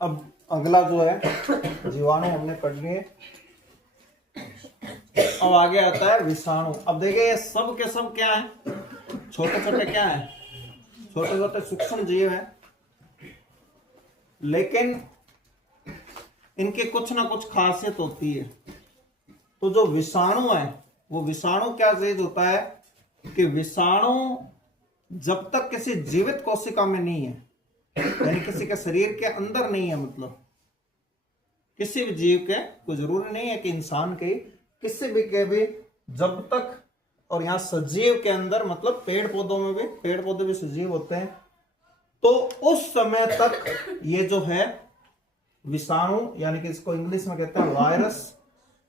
अब अगला जो है जीवाणु हमने पढ़ लिए। अब आगे आता है विषाणु। अब देखिए ये सब के सब क्या है, छोटे छोटे क्या है, छोटे छोटे सूक्ष्म जीव हैं, लेकिन इनके कुछ ना कुछ खासियत होती है। तो जो विषाणु है वो विषाणु क्या चीज होता है कि विषाणु जब तक किसी जीवित कोशिका में नहीं है, यानी किसी के शरीर के अंदर नहीं है, मतलब किसी भी जीव के, कोई जरूरी नहीं है कि इंसान के, किसी भी के भी जब तक, और यहाँ सजीव के अंदर मतलब पेड़ पौधों में भी, पेड़ पौधे भी सजीव होते हैं, तो उस समय तक ये जो है विषाणु, यानी कि इसको इंग्लिश में कहते हैं वायरस,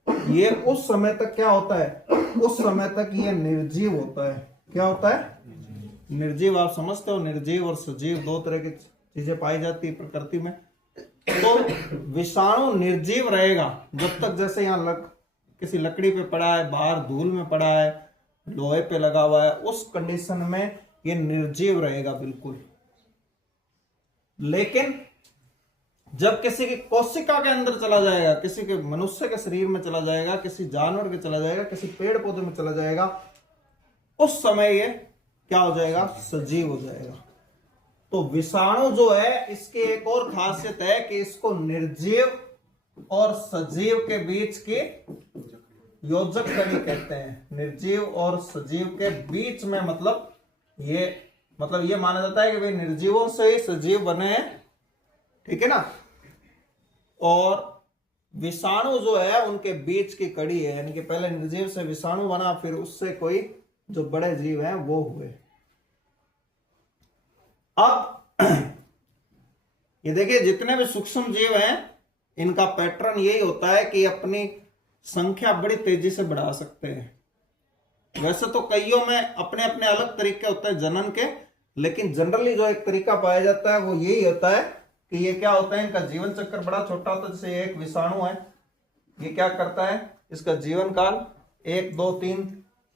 ये उस समय तक क्या होता है, उस समय तक ये निर्जीव होता है। क्या होता है? निर्जीव। आप समझते हो निर्जीव और सजीव दो तरह की चीजें पाई जाती है प्रकृति में। तो विषाणु निर्जीव रहेगा जब तक, जैसे यहाँ किसी लकड़ी पे पड़ा है, बाहर धूल में पड़ा है, लोहे पे लगा हुआ है, उस कंडीशन में ये निर्जीव रहेगा बिल्कुल। लेकिन जब किसी की कोशिका के अंदर चला जाएगा, किसी के मनुष्य के शरीर में चला जाएगा, किसी जानवर के चला जाएगा, किसी पेड़ पौधे में चला जाएगा, उस समय ये क्या हो जाएगा? सजीव हो जाएगा। तो विषाणु जो है इसकी एक और खासियत है कि इसको निर्जीव और सजीव के बीच की योजक कड़ी कहते हैं। निर्जीव और सजीव के बीच में मतलब ये माना जाता है कि भाई निर्जीवों से ही सजीव बने हैं, ठीक है ना। और विषाणु जो है उनके बीच की कड़ी है, यानी कि पहले निर्जीव से विषाणु बना, फिर उससे कोई जो बड़े जीव हैं वो हुए। अब ये देखिए जितने भी सूक्ष्म जीव हैं इनका पैटर्न यही होता है कि अपनी संख्या बड़ी तेजी से बढ़ा सकते हैं। वैसे तो कईयों में अपने अपने अलग तरीके होते हैं जनन के, लेकिन जनरली जो एक तरीका पाया जाता है वो यही होता है कि ये क्या होता है, इनका जीवन चक्र बड़ा छोटा होता है। जैसे एक विषाणु है, ये क्या करता है, इसका जीवन काल 1, 2, 3,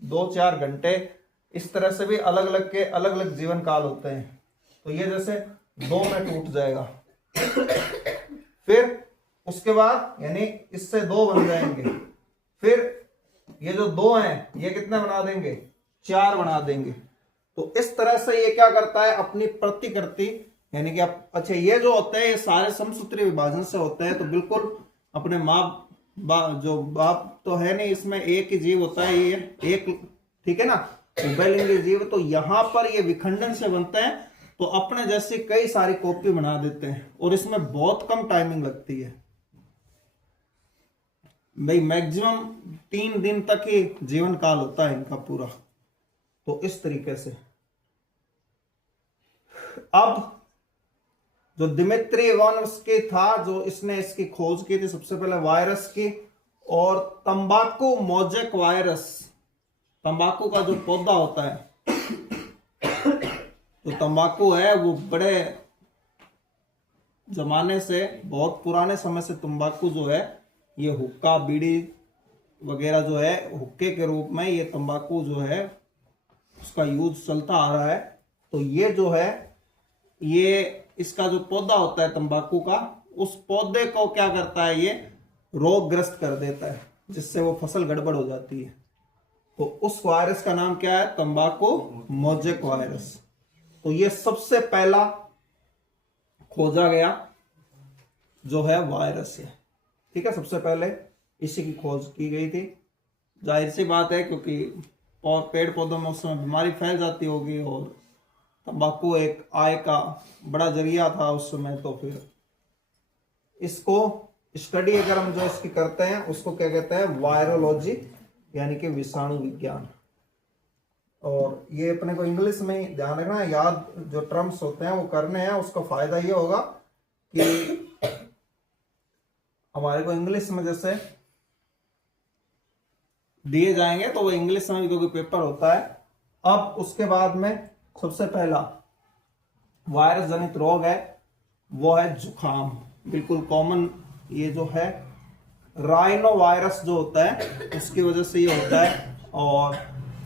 2, 4 घंटे, इस तरह से भी अलग अलग के अलग अलग जीवन काल होते हैं। तो ये जैसे 2 में टूट जाएगा, फिर उसके बाद यानी इससे 2 बन जाएंगे, फिर ये जो 2 हैं ये कितने बना देंगे? 4 बना देंगे। तो इस तरह से ये क्या करता है, अपनी प्रतिकृति, यानी कि अच्छा ये जो होते हैं ये सारे समसूत्री विभाजन से होते हैं। तो बिल्कुल अपने जो बाप तो है नहीं, इसमें एक ही जीव होता है, ये एक, ठीक है ना, उभयलिंगी जीव। तो यहां पर ये विखंडन से बनते हैं, तो अपने जैसी कई सारी कॉपी बना देते हैं, और इसमें बहुत कम टाइमिंग लगती है भाई, मैक्सिमम 3 दिन तक ही जीवन काल होता है इनका पूरा। तो इस तरीके से अब जो दिमित्री इवानोव्स्की था, जो इसने इसकी खोज की थी सबसे पहले वायरस की, और तंबाकू मोजेक वायरस, तंबाकू का जो पौधा होता है, तो तंबाकू है वो बड़े जमाने से, बहुत पुराने समय से तंबाकू जो है ये हुक्का बीड़ी वगैरह जो है, हुक्के के रूप में ये तंबाकू जो है उसका यूज चलता आ रहा है। तो ये जो है ये इसका जो पौधा होता है तंबाकू का, उस पौधे को क्या करता है, ये रोगग्रस्त कर देता है, जिससे वो फसल गड़बड़ हो जाती है। तो उस वायरस का नाम क्या है? तंबाकू मोजेक वायरस। तो ये सबसे पहला खोजा गया जो है वायरस है, ठीक है, सबसे पहले इसी की खोज की गई थी। जाहिर सी बात है क्योंकि और पेड़ पौधों में उस समय बीमारी फैल जाती होगी, और तंबाकू एक आय का बड़ा जरिया था उस समय। तो फिर इसको स्टडी अगर हम जो इसकी करते हैं उसको क्या कहते हैं? वायरोलॉजी, यानी कि विषाणु विज्ञान। और ये अपने को इंग्लिश में ध्यान रखना है, याद जो टर्म्स होते हैं वो करने हैं। उसका फायदा ये होगा कि हमारे को इंग्लिश में जैसे दिए जाएंगे तो वो इंग्लिश में, क्योंकि पेपर होता है। अब उसके बाद में सबसे पहला वायरस जनित रोग है वो है जुखाम, बिल्कुल कॉमन। ये जो है राइनो वायरस जो होता है उसकी वजह से ये होता है, और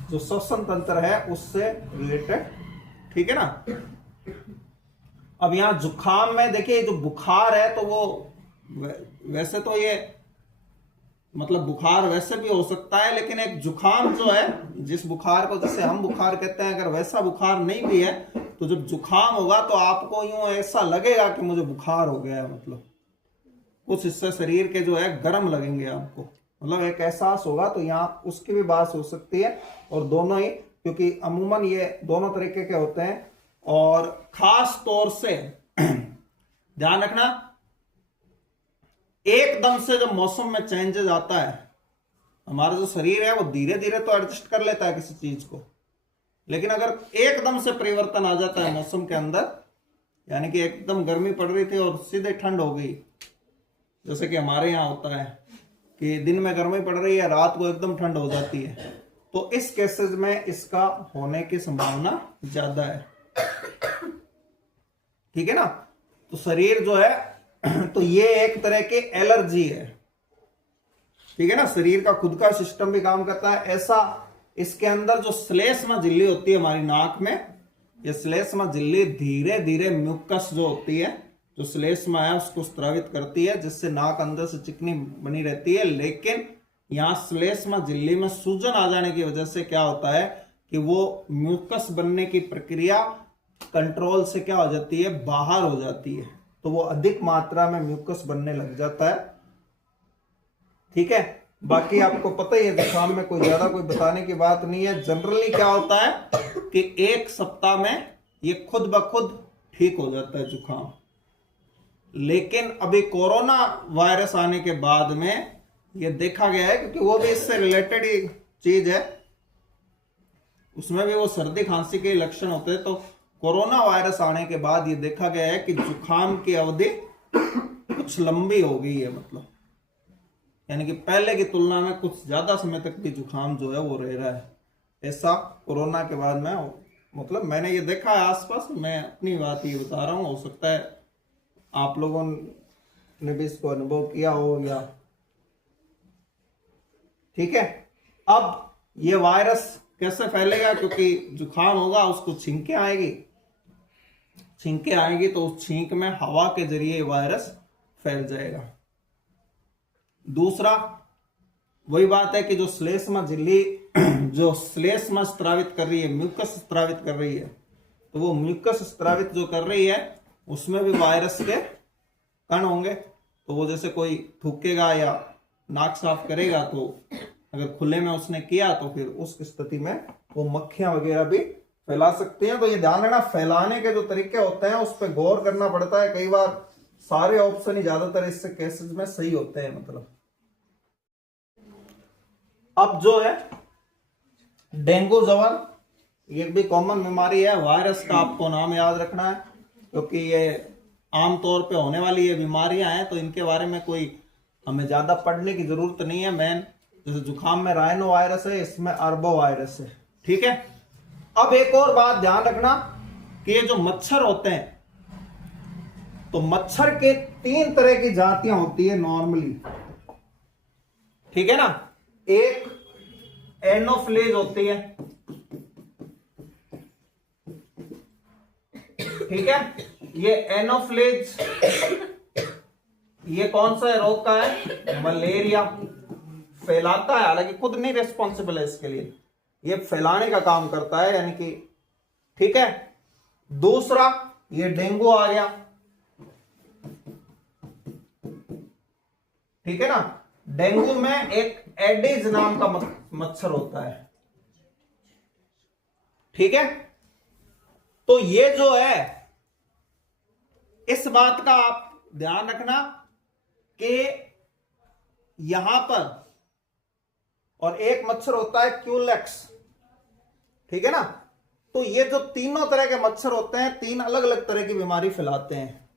जो श्वसन तंत्र है उससे रिलेटेड, ठीक है ना। अब यहाँ जुखाम में देखिए जो बुखार है तो वो वैसे तो ये मतलब बुखार वैसे भी हो सकता है, लेकिन एक जुखाम जो है, जिस बुखार को जैसे हम बुखार कहते हैं, अगर वैसा बुखार नहीं भी है तो जब जुखाम होगा तो आपको यूं ऐसा लगेगा कि मुझे बुखार हो गया है, मतलब कुछ हिस्से शरीर के जो है गर्म लगेंगे आपको, मतलब एक एहसास होगा। तो यहाँ उसकी भी बात हो सकती है, और दोनों ही, क्योंकि अमूमन ये दोनों तरीके के होते हैं। और खास तौर से ध्यान रखना, एकदम से जब मौसम में चेंजेस आता है, हमारा जो शरीर है वो धीरे धीरे तो एडजस्ट कर लेता है किसी चीज को, लेकिन अगर एकदम से परिवर्तन आ जाता है मौसम के अंदर, यानी कि एकदम गर्मी पड़ रही थी और सीधे ठंड हो गई, जैसे कि हमारे यहाँ होता है कि दिन में गर्मी पड़ रही है, रात को एकदम ठंड हो जाती है, तो इस केसेस में इसका होने की संभावना ज्यादा है। ठीक है ना। तो शरीर जो है तो ये एक तरह की एलर्जी है। ठीक है ना, शरीर का खुद का सिस्टम भी काम करता है ऐसा। इसके अंदर जो श्लेष्मा झिल्ली होती है हमारी नाक में, ये श्लेष्मा झिल्ली धीरे धीरे म्यूकस जो होती है, जो श्लेष्मा है उसको स्रावित करती है, जिससे नाक अंदर से चिकनी बनी रहती है। लेकिन यहाँ श्लेष्मा झिल्ली में सूजन आ जाने की वजह से क्या होता है कि वो म्यूकस बनने की प्रक्रिया कंट्रोल से क्या हो जाती है, बाहर हो जाती है, तो वो अधिक मात्रा में म्यूकस बनने लग जाता है। ठीक है, बाकी आपको पता ही है जुकाम में कोई ज्यादा कोई बताने की बात नहीं है। जनरली क्या होता है कि 1 सप्ताह में ये खुद ब खुद ठीक हो जाता है जुकाम। लेकिन अभी कोरोना वायरस आने के बाद में ये देखा गया है, क्योंकि वो भी इससे रिलेटेड ही चीज है, उसमें भी वो सर्दी खांसी के लक्षण होते हैं। तो कोरोना वायरस आने के बाद ये देखा गया है कि जुकाम की अवधि कुछ लंबी हो गई है, मतलब यानी कि पहले की तुलना में कुछ ज्यादा समय तक भी जुकाम जो है वो रह रहा है। ऐसा कोरोना के बाद में, मतलब मैंने ये देखा है आसपास, मैं अपनी बात ये बता रहा हूँ, हो सकता है आप लोगों ने भी इसको अनुभव किया हो या। ठीक है, अब ये वायरस कैसे फैलेगा, क्योंकि जुकाम होगा उसको छींकें आएगी, छींकें आएगी तो उस छींक में हवा के जरिए वायरस फैल जाएगा। दूसरा वही बात है कि जो श्लेष्मा झिल्ली जो श्लेष्मा स्त्रावित कर रही है, म्यूकस स्त्रावित कर रही है, तो वो म्यूकस स्त्रावित जो कर रही है उसमें भी वायरस के कण होंगे। तो वो जैसे कोई थूकेगा या नाक साफ करेगा, तो अगर खुले में उसने किया तो फिर उस स्थिति में वो मक्खियां वगैरह भी फैला सकती हैं। तो ये ध्यान रखना, फैलाने के जो तरीके होते हैं उस पर गौर करना पड़ता है। कई बार सारे ऑप्शन ही ज्यादातर इससे केसेस में सही होते हैं। मतलब अब जो है डेंगू ज्वर, ये भी कॉमन बीमारी है। वायरस का आपको नाम याद रखना है, क्योंकि ये आमतौर पे होने वाली ये बीमारियां हैं, तो इनके बारे में कोई हमें ज्यादा पढ़ने की जरूरत नहीं है। मेन जैसे जुकाम में राइनो वायरस है, इसमें अर्बो वायरस है। ठीक है, अब एक और बात ध्यान रखना कि ये जो मच्छर होते हैं, तो मच्छर के 3 तरह की जातियां होती है नॉर्मली। ठीक है ना, एक एनोफ्लेज होती है, ठीक है, ये एनोफ्लेज ये कौन सा रोग का है, मलेरिया फैलाता है, हालांकि खुद नहीं रिस्पॉन्सिबल है इसके लिए, ये फैलाने का काम करता है, यानी कि ठीक है। दूसरा ये डेंगू आ गया, ठीक है ना। डेंगू में एक एडिज नाम का मच्छर होता है, ठीक है। तो ये जो है, इस बात का आप ध्यान रखना कि यहां पर, और एक मच्छर होता है क्यूलेक्स, ठीक है ना। तो ये जो तीनों तरह के मच्छर होते हैं, 3 अलग अलग तरह की बीमारी फैलाते हैं।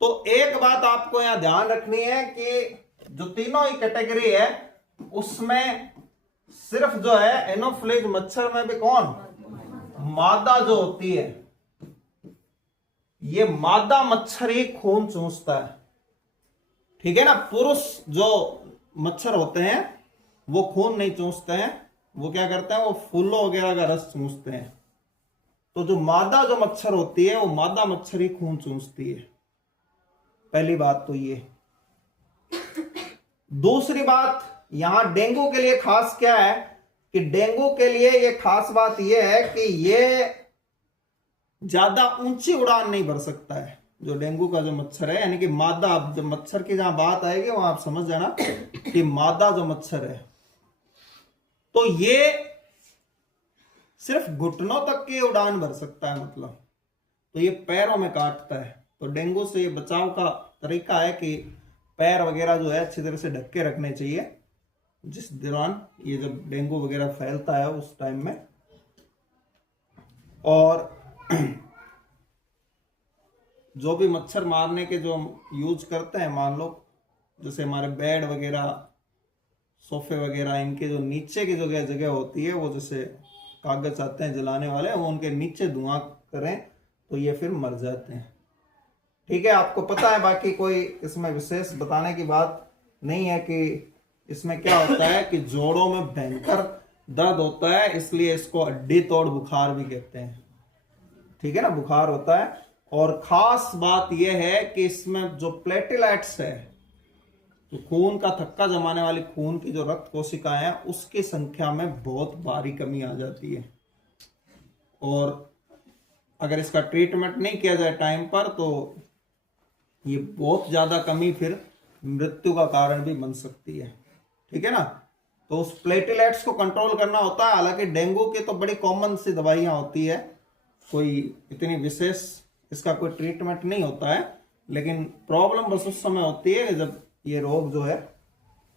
तो एक बात आपको यहां ध्यान रखनी है कि जो तीनों ही कैटेगरी है, उसमें सिर्फ जो है एनोफ्लेज मच्छर में भी कौन, मादा जो होती है, ये मादा मच्छर ही खून चूसता है, ठीक है ना। पुरुष जो मच्छर होते हैं वो खून नहीं चूसते हैं, वो क्या करते हैं, वो फूलों वगैरह का रस चूसते हैं। तो जो मादा जो मच्छर होती है वो मादा मच्छर ही खून चूसती है। पहली बात तो ये। दूसरी बात, यहां डेंगू के लिए खास क्या है कि डेंगू के लिए ये खास बात ये है कि ये ज्यादा ऊंची उड़ान नहीं भर सकता है। जो डेंगू का जो मच्छर है, यानी कि मादा, जब मच्छर की जहां बात आएगी वहां आप समझ जाना कि मादा जो मच्छर है, तो ये सिर्फ घुटनों तक की उड़ान भर सकता है, मतलब तो ये पैरों में काटता है। तो डेंगू से ये बचाव का तरीका है कि पैर वगैरह जो है अच्छी तरह से ढक के रखने चाहिए जिस दौरान ये जब डेंगू वगैरह फैलता है उस टाइम में। और जो भी मच्छर मारने के जो हम यूज करते हैं, मान लो जैसे हमारे बेड वगैरह, सोफे वगैरह, इनके जो नीचे की जो जगह होती है, वो जैसे कागज आते हैं जलाने वाले, वो उनके नीचे धुआं करें तो ये फिर मर जाते हैं। ठीक है, आपको पता है, बाकी कोई इसमें विशेष बताने की बात नहीं है कि इसमें क्या होता है कि जोड़ों में भयंकर दर्द होता है, इसलिए इसको अड्डी तोड़ बुखार भी कहते हैं। ठीक है ना, बुखार होता है। और खास बात यह है कि इसमें जो प्लेटलेट्स है, तो खून का थक्का जमाने वाली खून की जो रक्त कोशिकाएं हैं, उसकी संख्या में बहुत भारी कमी आ जाती है। और अगर इसका ट्रीटमेंट नहीं किया जाए टाइम पर, तो ये बहुत ज्यादा कमी फिर मृत्यु का कारण भी बन सकती है। ठीक है ना, तो उस प्लेटलेट्स को कंट्रोल करना होता है। हालांकि डेंगू की तो बड़ी कॉमन सी दवाइयां होती है, कोई इतनी विशेष इसका कोई ट्रीटमेंट नहीं होता है, लेकिन प्रॉब्लम बस उस समय होती है जब ये रोग जो है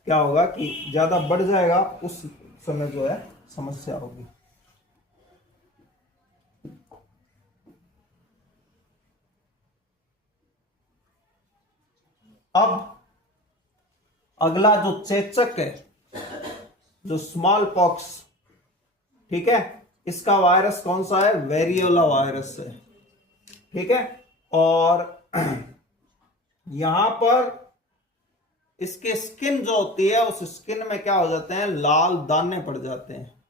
क्या होगा कि ज्यादा बढ़ जाएगा, उस समय जो है समस्या होगी। अब अगला जो चेचक है, जो स्मॉल पॉक्स, ठीक है, इसका वायरस कौन सा है? वेरियोला वायरस है। ठीक है, और यहां पर इसके स्किन जो होती है, उस स्किन में क्या हो जाते हैं? लाल दाने पड़ जाते हैं।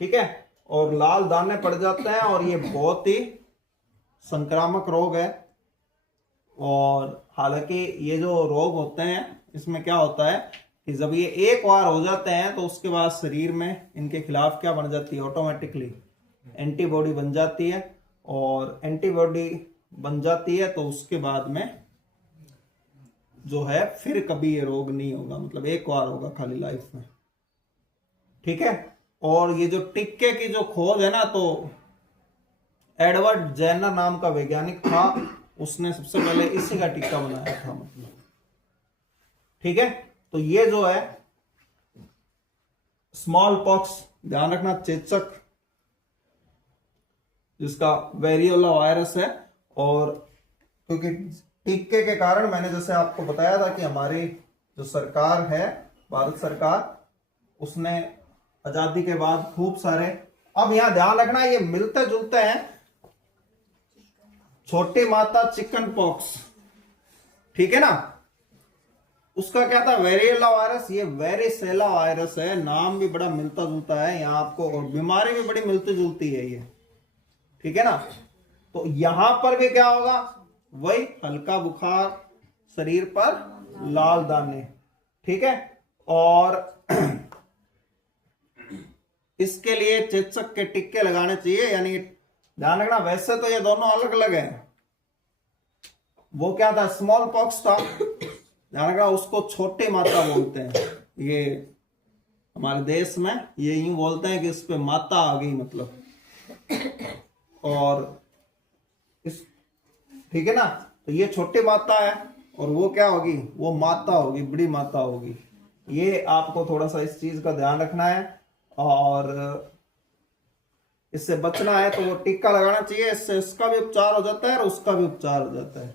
ठीक है, और लाल दाने पड़ जाते हैं, और ये बहुत ही संक्रामक रोग है। और हालांकि ये जो रोग होते हैं, इसमें क्या होता है कि जब ये एक बार हो जाते हैं तो उसके बाद शरीर में इनके खिलाफ क्या बन जाती है? ऑटोमेटिकली एंटीबॉडी बन जाती है। और एंटीबॉडी बन जाती है तो उसके बाद में जो है फिर कभी ये रोग नहीं होगा, मतलब एक बार होगा खाली लाइफ में। ठीक है, और ये जो टिक्के की जो खोज है ना, तो एडवर्ड जेनर नाम का वैज्ञानिक था, उसने सबसे पहले इसी का टिक्का बनाया था, मतलब। ठीक है, तो ये जो है स्मॉल पॉक्स, ध्यान रखना, चेचक जिसका वेरियोला वायरस है। और क्योंकि टीके के कारण, मैंने जैसे आपको बताया था कि हमारी जो सरकार है, भारत सरकार, उसने आजादी के बाद खूब सारे, अब यहां ध्यान रखना ये मिलते जुलते हैं। छोटी माता चिकन पॉक्स, ठीक है ना, उसका क्या था? Variola virus. ये वेरिसेला वायरस है, नाम भी बड़ा मिलता जुलता है यहां आपको, और बीमारी भी बड़ी मिलती जुलती है ये। ठीक है ना, तो यहां पर भी क्या होगा? वही हल्का बुखार, शरीर पर लाल दाने। ठीक है, और इसके लिए चेचक के टिक्के लगाने चाहिए। यानी ध्यान रखना, वैसे तो ये दोनों अलग अलग हैं। वो क्या था? स्मॉल पॉक्स था, ध्यान रखना, उसको छोटी माता बोलते हैं। ये हमारे देश में ये यूं बोलते हैं कि इस पे माता आ गई, मतलब। और इस, ठीक है ना, तो ये छोटी माता है, और वो क्या होगी? वो माता होगी, बड़ी माता होगी। ये आपको थोड़ा सा इस चीज का ध्यान रखना है, और इससे बचना है तो वो टीका लगाना चाहिए। इससे इसका भी उपचार हो जाता है और उसका भी उपचार हो जाता है।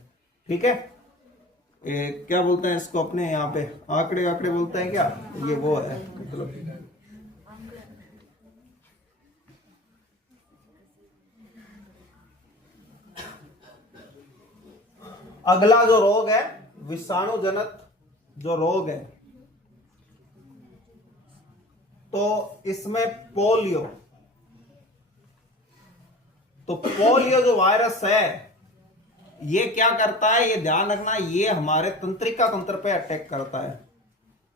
ठीक है, क्या बोलते हैं इसको अपने यहाँ पे? आंकड़े आंकड़े बोलते हैं क्या? ये वो है, मतलब। अगला जो रोग है, विषाणु जनित जो रोग है, तो इसमें पोलियो, तो पोलियो जो वायरस है ये क्या करता है, ये ध्यान रखना, ये हमारे तंत्रिका तंत्र पे अटैक करता है।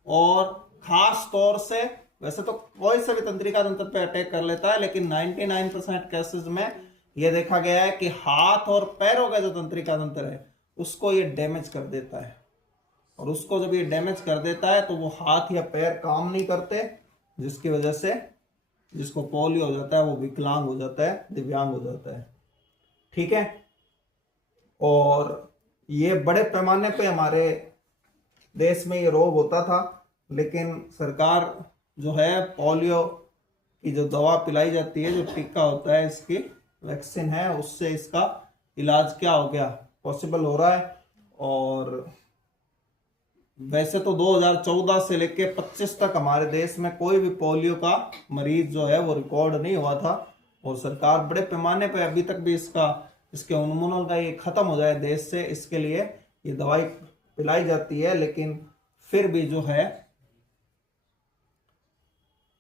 और खास तौर से, वैसे तो कोई से भी तंत्रिका तंत्र पे अटैक कर लेता है, लेकिन 99% केसेस में ये देखा गया है कि हाथ और पैरों का जो तंत्रिका तंत्र है उसको ये डैमेज कर देता है। और उसको जब ये डैमेज कर देता है तो वो हाथ या पैर काम नहीं करते, जिसकी वजह से जिसको पोलियो हो जाता है वो विकलांग हो जाता है, दिव्यांग हो जाता है। ठीक है। और ये बड़े पैमाने पे हमारे देश में ये रोग होता था, लेकिन सरकार जो है पोलियो की जो दवा पिलाई जाती है, जो टीका होता है, इसकी वैक्सीन है, उससे इसका इलाज क्या हो गया, पॉसिबल हो रहा है। और वैसे तो 2014 से लेके 25 तक हमारे देश में कोई भी पोलियो का मरीज जो है वो रिकॉर्ड नहीं हुआ था। और सरकार बड़े पैमाने पे अभी तक भी इसके उन्मूलन का ये खत्म हो जाए देश से, इसके लिए ये दवाई पिलाई जाती है। लेकिन फिर भी जो है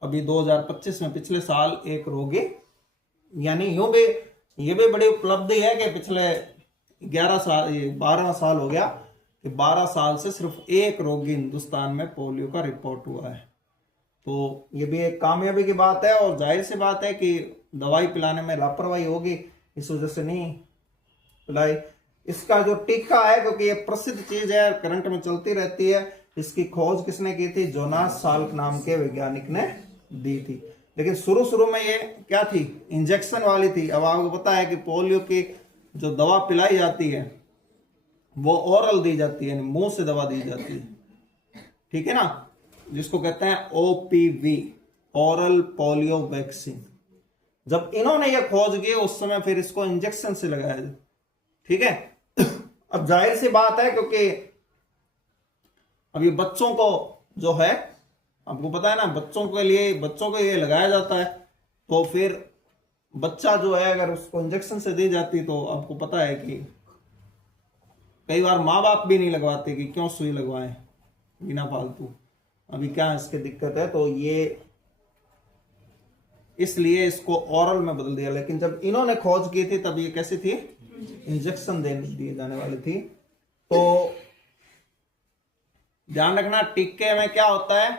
अभी 2025 में पिछले साल एक रोगी, यानी यूं भी ये भी बड़ी उपलब्धि है कि पिछले 12 साल हो गया कि 12 साल से सिर्फ एक रोगी हिंदुस्तान में पोलियो का रिपोर्ट हुआ है। तो ये भी एक कामयाबी की बात है। और जाहिर सी बात है कि दवाई पिलाने में लापरवाही होगी, इस वजह से नहीं पिलाई। इसका जो टीका है, क्योंकि ये प्रसिद्ध चीज है, करंट में चलती रहती है, इसकी खोज किसने की थी, जोनास साल्क नाम के वैज्ञानिक ने दी थी। लेकिन शुरू में ये क्या थी, इंजेक्शन वाली थी। अब आपको पता है कि पोलियो की जो दवा पिलाई जाती है वो ओरल दी जाती है, मुंह से दवा दी जाती है। ठीक है ना, जिसको कहते हैं OPV, ओरल पोलियो वैक्सीन। जब इन्होंने ये खोज की उस समय फिर इसको इंजेक्शन से लगाया जाए। ठीक है। अब जाहिर सी बात है, क्योंकि अब ये बच्चों को जो है, आपको पता है ना, बच्चों को ये लगाया जाता है, तो फिर बच्चा जो है अगर उसको इंजेक्शन से दी जाती, तो आपको पता है कि कई बार माँ बाप भी नहीं लगवाते कि क्यों सुई लगवाएं बिना फालतू, अभी क्या इसकी दिक्कत है। तो ये इसलिए इसको ओरल में बदल दिया। लेकिन जब इन्होंने खोज की थी तब ये कैसी थी, इंजेक्शन दिए जाने वाली थी। तो ध्यान रखना, टीके में क्या होता है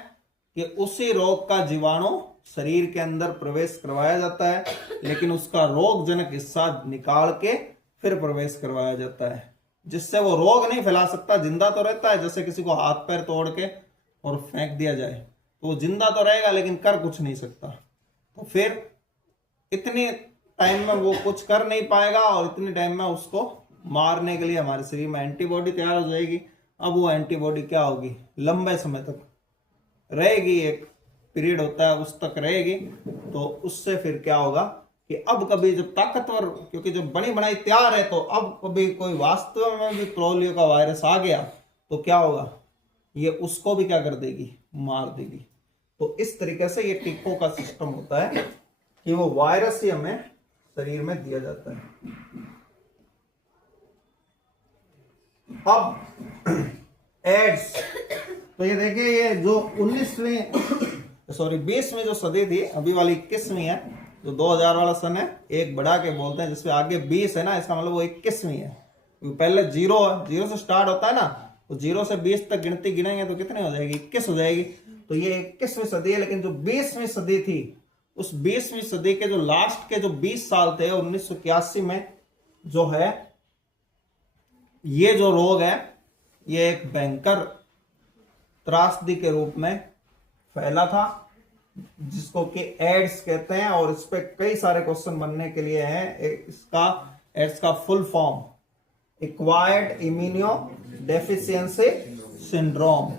कि उसी रोग का जीवाणु शरीर के अंदर प्रवेश करवाया जाता है, लेकिन उसका रोगजनक हिस्सा निकाल के फिर प्रवेश करवाया जाता है, जिससे वो रोग नहीं फैला सकता। जिंदा तो रहता है, जैसे किसी को हाथ पैर तोड़ के और फेंक दिया जाए तो वो जिंदा तो रहेगा लेकिन कर कुछ नहीं सकता। तो फिर इतनी टाइम में वो कुछ कर नहीं पाएगा, और इतने टाइम में उसको मारने के लिए हमारे शरीर में एंटीबॉडी तैयार हो जाएगी। अब वो एंटीबॉडी क्या होगी, लंबे समय तक रहेगी, एक पीरियड होता है उस तक रहेगी। तो उससे फिर क्या होगा कि अब कभी जब ताकतवर, क्योंकि जब बनी बनाई तैयार है, तो अब कभी कोई वास्तव में भी पोलियो का वायरस आ गया तो क्या होगा, ये उसको भी क्या कर देगी, मार देगी। तो इस तरीके से ये टीकों का सिस्टम होता है कि वो वायरस ही हमें शरीर में दिया जाता है। अब एड्स, तो ये देखिए, ये जो 20वीं जो सदी थी, अभी वाली 21वीं है, जो 2000 वाला सन है, एक बढ़ा के बोलते हैं, जिसमें आगे 20 है ना, इसका मतलब वो 21वीं है। पहले जीरो से स्टार्ट होता है ना, तो 0 से 20 तक गिनती गिनेंगे तो कितने हो जाएगी, 21 हो जाएगी। तो ये 21वीं सदी है। लेकिन जो 20वीं सदी थी, उस 20वीं सदी के जो लास्ट के जो 20 साल थे, 1981 में जो है ये जो रोग है, ये एक भयंकर त्रासदी के रूप में फैला था, जिसको कि एड्स कहते हैं। और इस पे कई सारे क्वेश्चन बनने के लिए हैं। इसका एड्स का full form acquired immuno deficiency syndrome.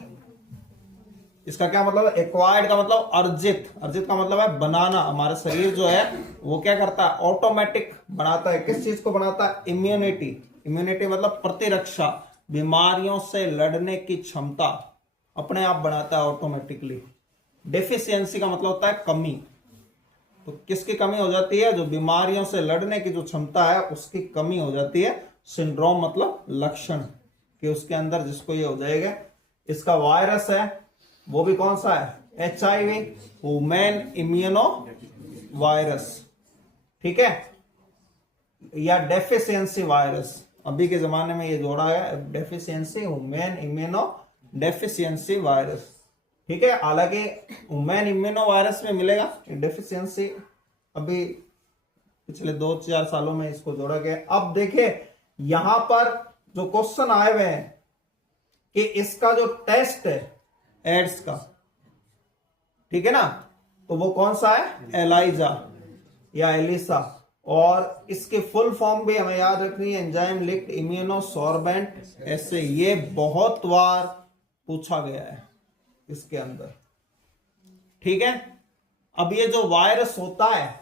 इसका क्या मतलब है, एक्वायर्ड का मतलब अर्जित, अर्जित का मतलब है बनाना। हमारा शरीर जो है वो क्या करता है, ऑटोमेटिक बनाता है। किस चीज को बनाता है, इम्यूनिटी। इम्यूनिटी मतलब प्रतिरक्षा, बीमारियों से लड़ने की क्षमता अपने आप बनाता है ऑटोमेटिकली। डेफिशिएंसी का मतलब होता है कमी। तो किसकी कमी हो जाती है, जो बीमारियों से लड़ने की जो क्षमता है उसकी कमी हो जाती है। सिंड्रोम मतलब लक्षण कि उसके अंदर जिसको ये हो जाएगा। इसका वायरस है वो भी कौन सा है, HIV, ह्यूमन इम्यूनो वायरस। ठीक है। या डेफिशिएंसी वायरस, अभी के जमाने में ये जोड़ा है deficiency, human immuno deficiency virus. ठीक है, हालांकि ह्यूमन इम्यूनो वायरस में मिलेगा डेफिशिएंसी, अभी पिछले 2-4 सालों में इसको जोड़ा गया। अब देखिए यहां पर जो क्वेश्चन आए हुए हैं कि इसका जो टेस्ट है एड्स का, ठीक है ना, तो वो कौन सा है, एलाइजा या एलिसा, और इसके फुल फॉर्म भी हमें याद रखनी है, एंजाइम लिंक्ड इम्यूनोसॉर्बेंट ऐसे। ये बहुत बार पूछा गया है इसके अंदर। ठीक है, अब ये जो वायरस होता है,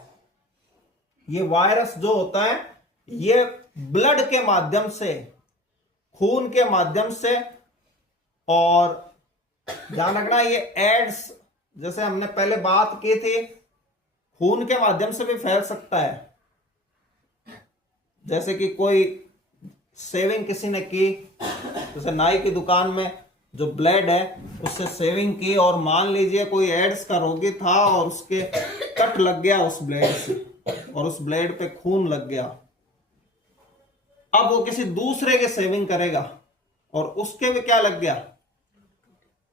ये वायरस जो होता है ये ब्लड के माध्यम से, खून के माध्यम से, और ध्यान रखना ये एड्स, जैसे हमने पहले बात की थी, खून के माध्यम से भी फैल सकता है। जैसे कि कोई सेविंग किसी ने की, जैसे नाई की दुकान में जो ब्लेड है उससे सेविंग की, और मान लीजिए कोई एड्स का रोगी था और उसके कट लग गया उस ब्लेड से, और उस ब्लेड पे खून लग गया। अब वो किसी दूसरे के सेविंग करेगा और उसके भी क्या लग गया,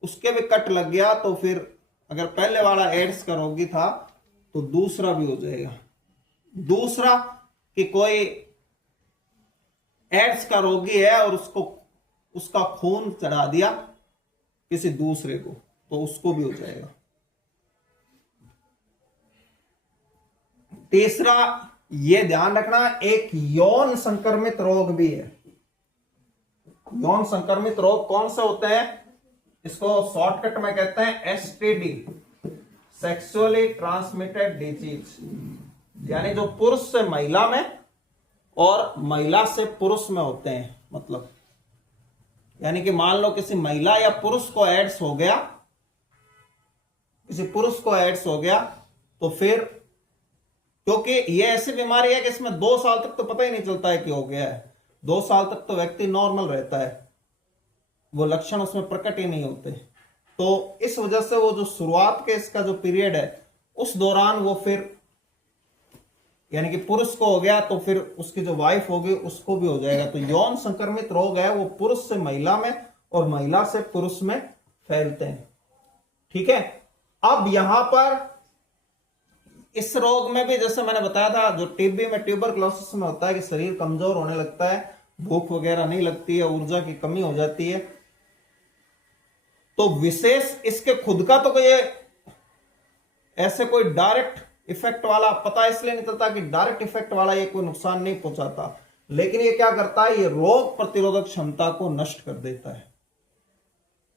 उसके भी कट लग गया, तो फिर अगर पहले वाला एड्स का रोगी था तो दूसरा भी हो जाएगा। दूसरा कि कोई एड्स का रोगी है और उसका खून चढ़ा दिया किसी दूसरे को, तो उसको भी हो जाएगा। तीसरा ये ध्यान रखना, एक यौन संक्रमित रोग भी है। यौन संक्रमित रोग कौन से होते हैं, इसको शॉर्टकट में कहते हैं एसटीडी, सेक्सुअली ट्रांसमिटेड डिजीज, यानी जो पुरुष से महिला में और महिला से पुरुष में होते हैं। मतलब यानी कि मान लो किसी महिला या पुरुष को एड्स हो गया, किसी पुरुष को एड्स हो गया, तो फिर क्योंकि ये ऐसी बीमारी है कि इसमें 2 साल तक तो पता ही नहीं चलता है कि हो गया है। 2 साल तक तो व्यक्ति नॉर्मल रहता है, वो लक्षण उसमें प्रकट ही नहीं होते। तो इस वजह से वो जो शुरुआत के इसका जो पीरियड है उस दौरान वो फिर, यानी कि पुरुष को हो गया तो फिर उसकी जो वाइफ होगी उसको भी हो जाएगा। तो यौन संक्रमित रोग है वो पुरुष से महिला में और महिला से पुरुष में फैलते हैं। ठीक है, अब यहां पर इस रोग में भी जैसे मैंने बताया था, जो टीबी में ट्यूबरक्लोसिस में होता है कि शरीर कमजोर होने लगता है, भूख वगैरह नहीं लगती है, ऊर्जा की कमी हो जाती है। तो विशेष इसके खुद का तो कोई ऐसे कोई डायरेक्ट इफेक्ट वाला पता इसलिए नहीं चलता कि डायरेक्ट इफेक्ट वाला ये कोई नुकसान नहीं पहुंचाता, लेकिन ये क्या करता है, ये रोग प्रतिरोधक क्षमता को नष्ट कर देता है।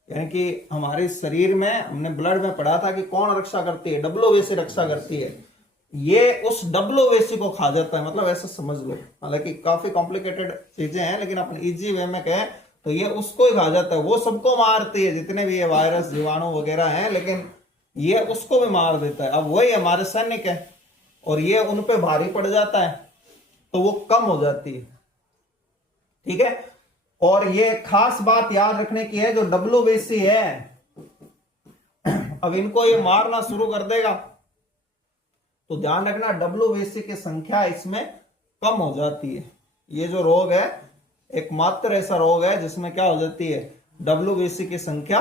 यानी कि हमारे शरीर में हमने ब्लड में पढ़ा था कि कौन रक्षा करती है, WBC रक्षा करती है। ये उस WBC को खा जाता है, मतलब ऐसा समझ लो। हालांकि काफी कॉम्प्लिकेटेड चीजें हैं, लेकिन अपन इजी वे में कहें तो ये उसको ही खा जाता है। वो सबको मारती है, जितने भी ये वायरस जीवाणु वगैरह हैं, लेकिन ये उसको भी मार देता है। अब वही हमारे सैनिक है और ये उन पे भारी पड़ जाता है तो वो कम हो जाती है। ठीक है, और ये खास बात याद रखने की है, जो WBC है अब इनको ये मारना शुरू कर देगा तो ध्यान रखना WBC की संख्या इसमें कम हो जाती है। ये जो रोग है एकमात्र ऐसा रोग है जिसमें क्या हो जाती है, WBC की संख्या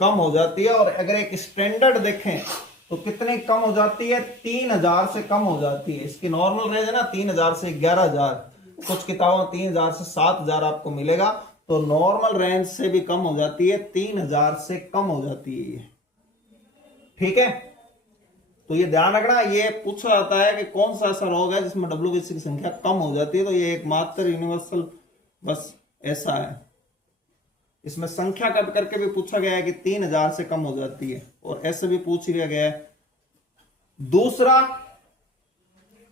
कम हो जाती है। और अगर एक स्टैंडर्ड देखें तो कितनी कम हो जाती है, 3000 से कम हो जाती है। इसकी नॉर्मल रेंज है ना 3000 से 11000, कुछ किताबों 3000 से 7000 आपको मिलेगा, तो नॉर्मल रेंज से भी कम हो जाती है, 3000 से कम हो जाती है ये। ठीक है, तो ये ध्यान रखना, ये पूछा जाता है कि कौन सा ऐसा रोग है जिसमें WBC की संख्या कम हो जाती है, तो ये एकमात्र यूनिवर्सल बस ऐसा है। इसमें संख्या कट करके भी पूछा गया है कि 3000 से कम हो जाती है, और ऐसे भी पूछ लिया गया है। दूसरा,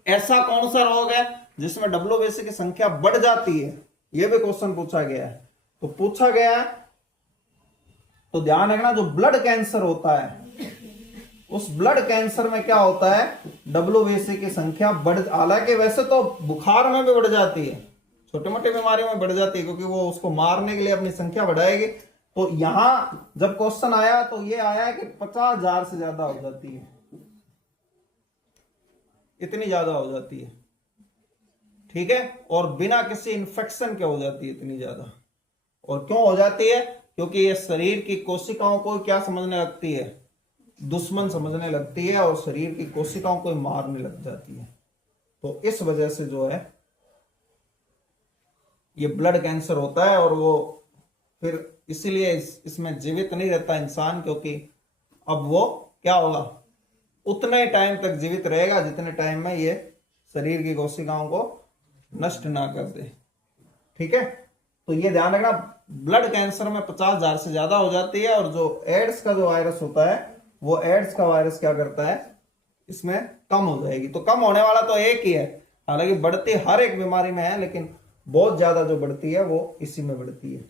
ऐसा कौन सा रोग है जिसमें WBC की संख्या बढ़ जाती है, यह भी क्वेश्चन पूछा गया है। तो पूछा गया है, तो ध्यान रखना, जो ब्लड कैंसर होता है उस ब्लड कैंसर में क्या होता है, WBC की संख्या बढ़, हालांकि वैसे तो बुखार में भी बढ़ जाती है, छोटे मोटे बीमारियों में बढ़ जाती है, क्योंकि वो उसको मारने के लिए अपनी संख्या बढ़ाएगी। तो यहां जब क्वेश्चन आया तो ये आया कि 50,000 से ज्यादा हो जाती है, इतनी ज्यादा हो जाती है। ठीक है, और बिना किसी इन्फेक्शन के हो जाती है इतनी ज्यादा। और क्यों हो जाती है? क्योंकि ये शरीर की कोशिकाओं को क्या समझने लगती है? दुश्मन समझने लगती है और शरीर की कोशिकाओं को मारने लग जाती है। तो इस वजह से जो है ये ब्लड कैंसर होता है। और वो फिर इसीलिए इसमें जीवित नहीं रहता इंसान, क्योंकि अब वो क्या होगा, उतने टाइम तक जीवित रहेगा जितने टाइम में ये शरीर की कोशिकाओं को नष्ट ना कर दे। ठीक है, तो ये ध्यान रखना, ब्लड कैंसर में 50,000 से ज्यादा हो जाती है। और जो एड्स का जो वायरस होता है, वो एड्स का वायरस क्या करता है, इसमें कम हो जाएगी। तो कम होने वाला तो एक ही है, हालांकि बढ़ती हर एक बीमारी में है, लेकिन बहुत ज्यादा जो बढ़ती है वो इसी में बढ़ती है।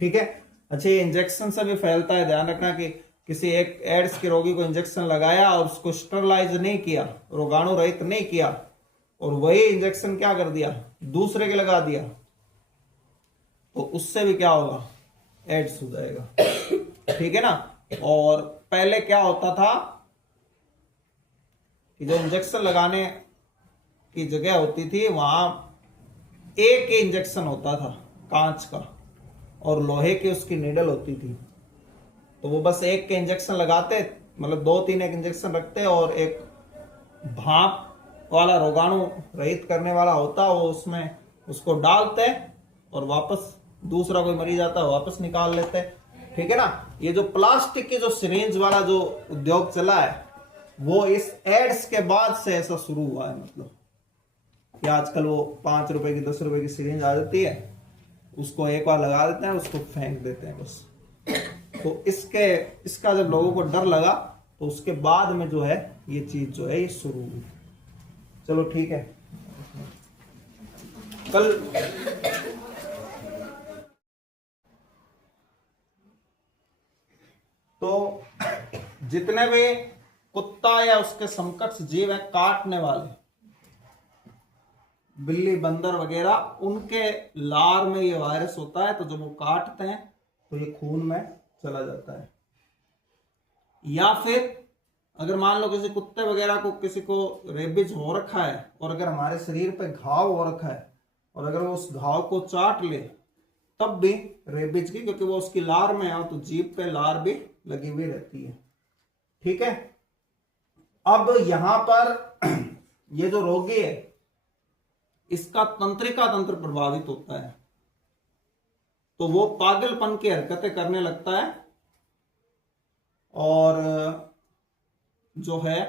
ठीक है, अच्छा, ये इंजेक्शन से भी फैलता है। ध्यान रखना कि किसी एक एड्स के रोगी को इंजेक्शन लगाया और उसको स्टरलाइज नहीं किया, रोगाणु रहित नहीं किया, और वही इंजेक्शन क्या कर दिया, दूसरे के लगा दिया, तो उससे भी क्या होगा, एड्स हो जाएगा। ठीक है ना। और पहले क्या होता था कि जो इंजेक्शन लगाने की जगह होती थी वहां एक ही इंजेक्शन होता था कांच का, और लोहे की उसकी नीडल होती थी। तो वो बस एक के इंजेक्शन लगाते, मतलब 2-3 एक इंजेक्शन रखते, और एक भाप वाला रोगाणु रहित करने वाला होता, वो उसमें उसको डालते और वापस दूसरा कोई मरीज आता है वापस निकाल लेते। ठीक है ना। ये जो प्लास्टिक की जो सिरिंज वाला जो उद्योग चला है, वो इस एड्स के बाद से ऐसा शुरू हुआ है। मतलब कि आजकल वो 5 रुपए की 10 रुपए की सिरिंज आ जाती है, उसको एक बार लगा देते हैं, उसको फेंक देते हैं बस। तो इसका जब लोगों को डर लगा, तो उसके बाद में जो है ये चीज जो है ये शुरू हुई। चलो ठीक है, कल तो जितने भी कुत्ता या उसके समकक्ष जीव हैं काटने वाले, बिल्ली, बंदर वगैरह, उनके लार में ये वायरस होता है। तो जब वो काटते हैं तो ये खून में चला जाता है। या फिर अगर मान लो किसी कुत्ते वगैरह को, किसी को रेबीज हो रखा है, और अगर हमारे शरीर पे घाव हो रखा है, और अगर वो उस घाव को चाट ले, तब भी रेबीज की, क्योंकि वो उसकी लार में है, तो जीभ पे लार भी लगी हुई रहती है। ठीक है। अब यहां पर ये जो रोगी है, इसका तंत्रिका तंत्र प्रभावित होता है, तो वो पागलपन की हरकतें करने लगता है, और जो है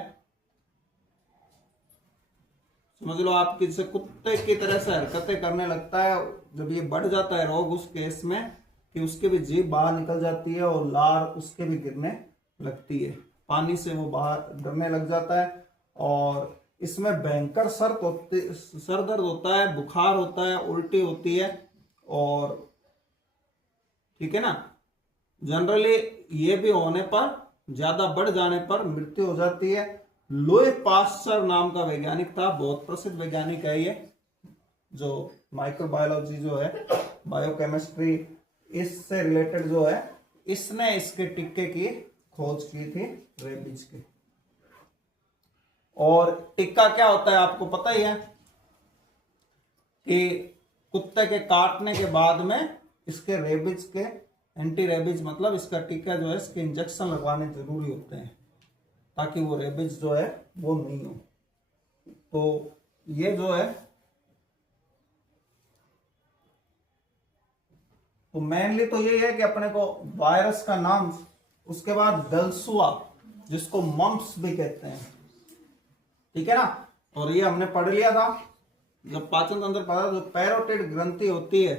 समझ लो आप, जैसे कुत्ते की तरह से हरकतें करने लगता है। जब ये बढ़ जाता है रोग उस केस में कि उसके भी जीभ बाहर निकल जाती है और लार उसके भी गिरने लगती है, पानी से वो बाहर डरने लग जाता है। और इसमें भयंकर सर दर्द होता है, बुखार होता है, उल्टी होती है, और ठीक है ना, जनरली ये भी होने पर, ज्यादा बढ़ जाने पर मृत्यु हो जाती है। लुई पास्चर नाम का वैज्ञानिक था, बहुत प्रसिद्ध वैज्ञानिक है ये, जो माइक्रोबायोलॉजी जो है, बायोकेमिस्ट्री, इससे रिलेटेड जो है, इसने इसके टिक्के की खोज की थी, रेबीज की। और टिक्का क्या होता है आपको पता ही है कि कुत्ते के काटने के बाद में इसके रेबीज के एंटी रेबीज, मतलब इसका टीका जो है, इसके इंजेक्शन लगवाने जरूरी होते हैं, ताकि वो रेबीज जो है वो नहीं हो। तो ये जो है, तो मेनली तो यही है कि अपने को वायरस का नाम, उसके बाद दलसुआ, जिसको मम्प्स भी कहते हैं, ठीक है ना। और ये हमने पढ़ लिया था जब पाचन तंत्र पढ़ा, जो पैरोटिड ग्रंथि होती है,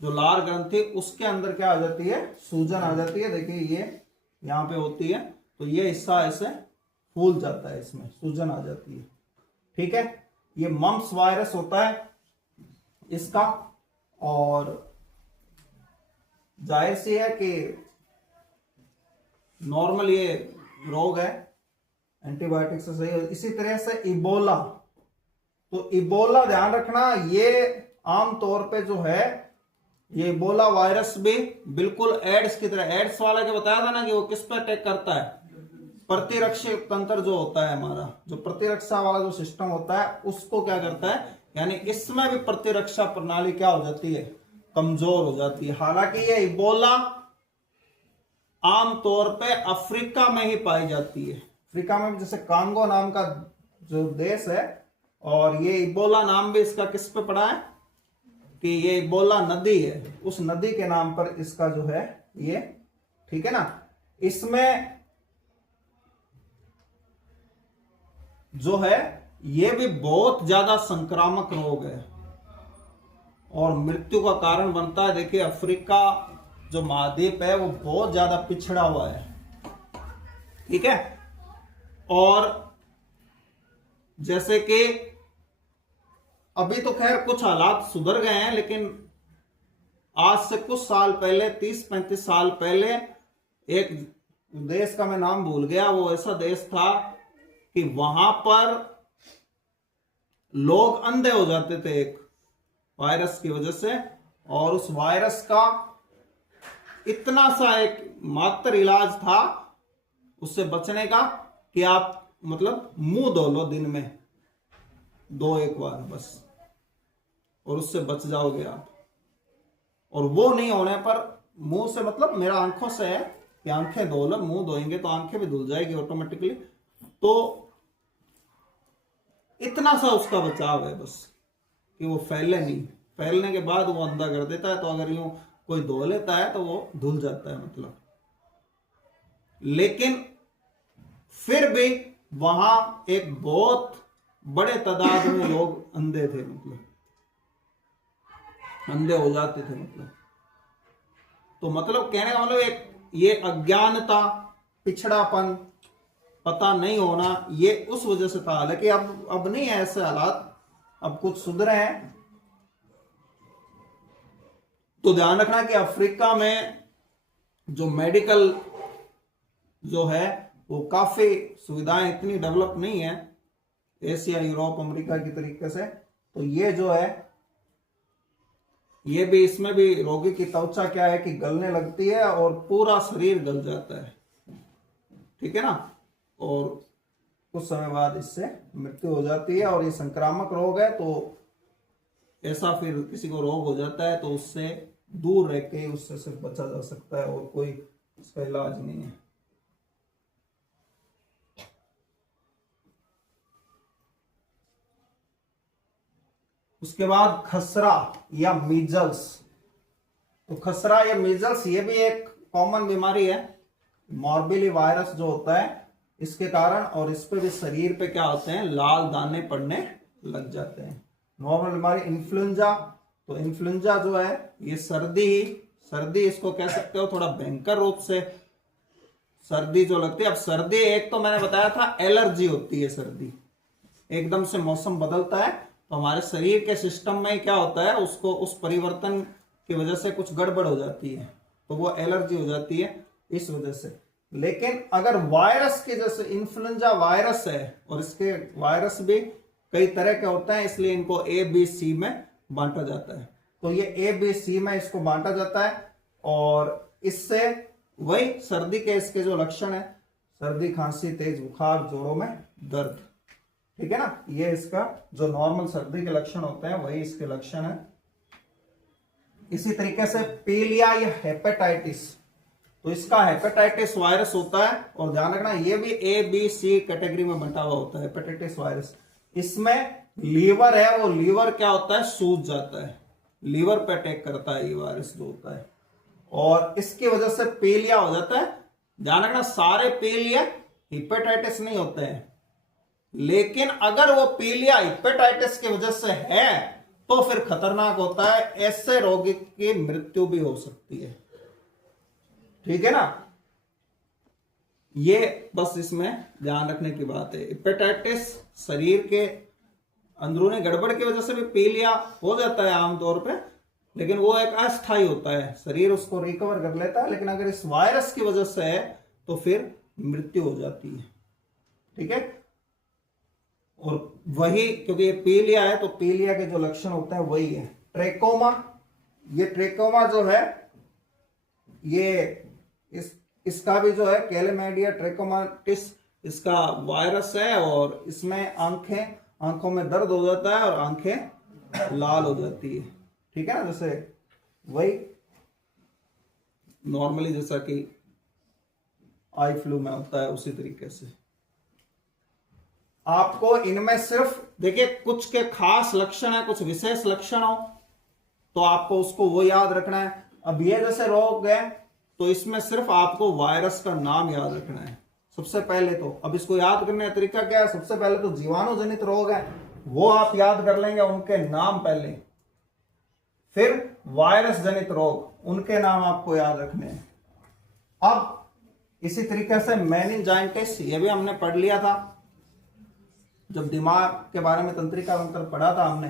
जो लार ग्रंथि, उसके अंदर क्या आ जाती है, सूजन आ जाती है। देखिए ये यहाँ पे होती है, तो ये हिस्सा ऐसे फूल जाता है, इसमें सूजन आ जाती है। ठीक है, ये मम्प्स वायरस होता है इसका। और जाहिर सी है कि नॉर्मल ये रोग है, एंटीबायोटिक से सही है। इसी तरह से इबोला, तो इबोला ध्यान रखना, ये आमतौर पे जो है, ये इबोला वायरस भी बिल्कुल एड्स की तरह, एड्स वाला के बताया था ना कि वो किस पे अटैक करता है, प्रतिरक्षी तंत्र जो होता है हमारा, जो प्रतिरक्षा वाला जो सिस्टम होता है, उसको क्या करता है, यानी इसमें भी प्रतिरक्षा प्रणाली क्या हो जाती है, कमजोर हो जाती है। हालांकि ये इबोला आमतौर पे अफ्रीका में ही पाई जाती है। अफ्रीका में भी, जैसे कांगो नाम का जो देश है, और ये इबोला नाम भी इसका किस पे पड़ा है कि ये इबोला नदी है, उस नदी के नाम पर इसका जो है ये, ठीक है ना। इसमें जो है ये भी बहुत ज्यादा संक्रामक रोग है और मृत्यु का कारण बनता है। देखिए अफ्रीका जो महाद्वीप है वो बहुत ज्यादा पिछड़ा हुआ है, ठीक है। और जैसे कि अभी तो खैर कुछ हालात सुधर गए हैं, लेकिन आज से कुछ साल पहले, 30-35 साल पहले, एक देश का मैं नाम भूल गया, वो ऐसा देश था कि वहां पर लोग अंधे हो जाते थे एक वायरस की वजह से, और उस वायरस का इतना सा एक मात्र इलाज था उससे बचने का कि आप मतलब मुंह धो लो दिन में 2-1 बार बस, और उससे बच जाओगे आप। और वो नहीं होने पर मुंह से, मतलब मेरा आंखों से है कि आंखें धो लो, मुंह धोएंगे तो आंखें भी धुल जाएगी ऑटोमेटिकली। तो इतना सा उसका बचाव है बस कि वो फैले नहीं, फैलने के बाद वो अंधा कर देता है। तो अगर यूं कोई धो लेता है तो वो धुल जाता है मतलब। लेकिन फिर भी वहां एक बहुत बड़े तादाद में लोग अंधे थे, मतलब अंधे हो जाते थे मतलब। तो मतलब कहने का मतलब एक ये अज्ञानता, पिछड़ापन, पता नहीं होना, ये उस वजह से था। हालांकि अब नहीं है ऐसे हालात, अब कुछ सुधरे हैं। तो ध्यान रखना कि अफ्रीका में जो मेडिकल जो है वो काफी सुविधाएं इतनी डेवलप नहीं है एशिया, यूरोप, अमेरिका की तरीके से। तो ये जो है ये भी, इसमें भी रोगी की त्वचा क्या है कि गलने लगती है और पूरा शरीर गल जाता है, ठीक है ना। और कुछ समय बाद इससे मृत्यु हो जाती है। और ये संक्रामक रोग है, तो ऐसा फिर किसी को रोग हो जाता है तो उससे दूर रह के उससे सिर्फ बचा जा सकता है, और कोई इसका इलाज नहीं है। उसके बाद खसरा या मीजल्स। तो खसरा या मीजल्स ये भी एक कॉमन बीमारी है, मॉर्बिली वायरस जो होता है इसके कारण। और इस पे भी शरीर पे क्या होते हैं, लाल दाने पड़ने लग जाते हैं। नॉर्मल बीमारी इन्फ्लुएंजा, तो इन्फ्लुएंजा जो है ये सर्दी इसको कह सकते हो, थोड़ा भयंकर रूप से सर्दी जो लगती है। अब सर्दी, एक तो मैंने बताया था एलर्जी होती है, सर्दी एकदम से मौसम बदलता है तो हमारे शरीर के सिस्टम में क्या होता है, उसको उस परिवर्तन की वजह से कुछ गड़बड़ हो जाती है, तो वो एलर्जी हो जाती है इस वजह से। लेकिन अगर वायरस के, जैसे इन्फ्लुएंजा वायरस है, और इसके वायरस भी कई तरह के होते हैं, इसलिए इनको ABC में बांटा जाता है। तो ये ABC में इसको बांटा जाता है, और इससे वही सर्दी के इसके जो लक्षण है, सर्दी, खांसी, तेज बुखार, जोड़ों में दर्द, ठीक है ना। ये इसका जो नॉर्मल सर्दी के लक्षण होते हैं वही इसके लक्षण है। इसी तरीके से पीलिया या हेपेटाइटिस, तो इसका हेपेटाइटिस वायरस होता है, और ध्यान रखना ये भी ABC कैटेगरी में बंटा हुआ होता है हेपेटाइटिस वायरस। इसमें लीवर है, वो लीवर क्या होता है, सूज जाता है, लीवर पे अटैक करता है ये वायरस जो होता है, और इसकी वजह से पीलिया हो जाता है। ध्यान रखना सारे पीलिया हेपेटाइटिस नहीं होते हैं, लेकिन अगर वो पीलिया हेपेटाइटिस की वजह से है तो फिर खतरनाक होता है, ऐसे रोगी की मृत्यु भी हो सकती है, ठीक है ना। ये बस इसमें ध्यान रखने की बात है। हेपेटाइटिस शरीर के अंदरूनी गड़बड़ की वजह से भी पीलिया हो जाता है आमतौर पे, लेकिन वो एक अस्थायी होता है, शरीर उसको रिकवर कर लेता है। लेकिन अगर इस वायरस की वजह से है तो फिर मृत्यु हो जाती है, ठीक है। और वही, क्योंकि ये पीलिया है तो पीलिया के जो लक्षण होते हैं वही है। ट्रेकोमा, ये ट्रेकोमा जो है ये इसका भी जो है कैलेमाइडिया ट्रेकोमाटिस इसका वायरस है, और इसमें आंखों में दर्द हो जाता है और आंखें लाल हो जाती है। ठीक है ना, जैसे वही नॉर्मली जैसा कि आई फ्लू में होता है उसी तरीके से। आपको इनमें सिर्फ देखिए कुछ के खास लक्षण है, कुछ विशेष लक्षण हो तो आपको उसको वो याद रखना है। अब ये जैसे रोग है तो इसमें सिर्फ आपको वायरस का नाम याद रखना है सबसे पहले तो। अब इसको याद करने का तरीका क्या है, सबसे पहले तो जीवाणु जनित रोग है वो आप याद कर लेंगे, उनके नाम पहले, फिर वायरस जनित रोग उनके नाम आपको याद रखने हैं। अब इसी तरीके से मेनिंजाइटिस ये भी हमने पढ़ लिया था जब दिमाग के बारे में तंत्रिका तंत्र पढ़ा था हमने।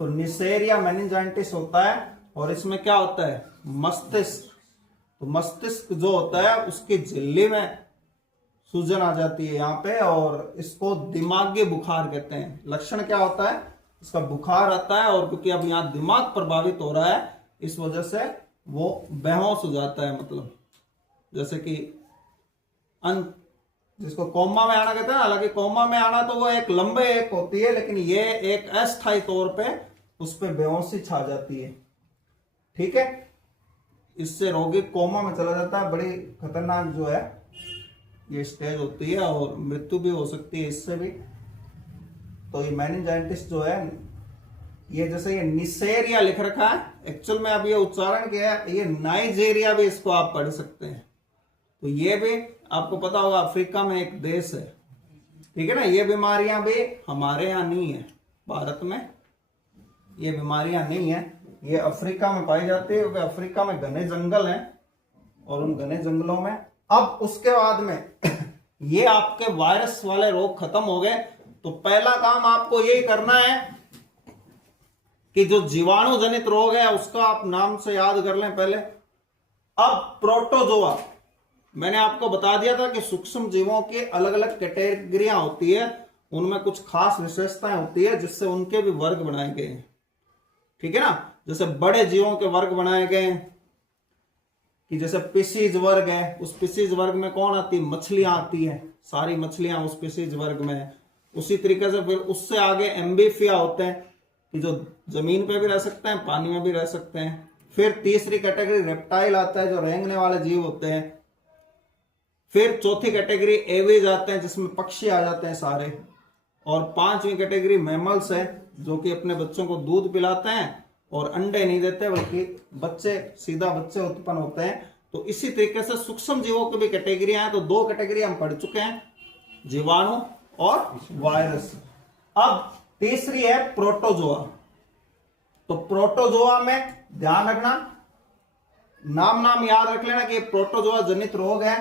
तो निसेरिया मेनिंजाइटिस होता है और इसमें क्या होता है, मस्तिष्क। तो मस्तिष्क जो होता है उसकी झिल्ली में सूजन आ जाती है यहाँ पे, और इसको दिमागी बुखार कहते हैं। लक्षण क्या होता है, इसका बुखार आता है और क्योंकि अब यहाँ दिमाग प्रभावित हो रहा है इस वजह से वो बेहोश हो जाता है, मतलब जैसे कि जिसको कोमा में आना कहते हैं। हालांकि कोमा में आना तो वो एक लंबे एक होती है, लेकिन ये एक अस्थायी तौर पे उस पर बेहोशी छा जाती है। ठीक है, इससे रोगी कोमा में चला जाता है। बड़ी खतरनाक जो है ये स्टेज होती है और मृत्यु भी हो सकती है इससे भी। तो ये मेनिंजाइटिस जो है ये जैसे ये निसेरिया लिख रखा है, एक्चुअल में अब ये उच्चारण क्या है, ये नाइजेरिया भी इसको आप पढ़ सकते हैं। तो ये भी आपको पता होगा अफ्रीका में एक देश है। ठीक है ना, ये बीमारियां भी हमारे यहाँ नहीं है, भारत में ये बीमारियां नहीं है, ये अफ्रीका में पाई जाती है क्योंकि अफ्रीका में घने जंगल हैं और उन घने जंगलों में। अब उसके बाद में ये आपके वायरस वाले रोग खत्म हो गए तो पहला काम आपको यही करना है कि जो जीवाणु जनित रोग है उसका आप नाम से याद कर लें पहले। अब प्रोटोजोआ मैंने आपको बता दिया था कि सूक्ष्म जीवों की अलग अलग कैटेगरियां होती है, उनमें कुछ खास विशेषताएं होती है जिससे उनके भी वर्ग बनाए गए हैं। ठीक है ना, जैसे बड़े जीवों के वर्ग बनाए गए हैं कि जैसे पिसीज वर्ग है, उस पिसीज वर्ग में कौन आती है, मछलियां आती है, सारी मछलियां उस पिसीज वर्ग में है। उसी तरीके से फिर उससे आगे एम्बीफिया होते हैं कि जो जमीन पे भी रह सकते हैं, पानी में भी रह सकते हैं। फिर तीसरी कैटेगरी रेप्टाइल आता है जो रेंगने वाले जीव होते हैं। फिर चौथी कैटेगरी एविज आते हैं जिसमें पक्षी आ जाते हैं सारे। और पांचवी कैटेगरी मैमल्स है जो कि अपने बच्चों को दूध पिलाते हैं और अंडे नहीं देते बल्कि सीधा बच्चे उत्पन्न होते हैं। तो इसी तरीके से सूक्ष्म जीवों की भी कैटेगरियां हैं। तो दो कैटेगरी हम पढ़ चुके हैं, जीवाणु और वायरस। अब तीसरी है प्रोटोजोआ। तो प्रोटोजोआ में ध्यान रखना, नाम याद रख लेना कि प्रोटोजोआ जनित रोग है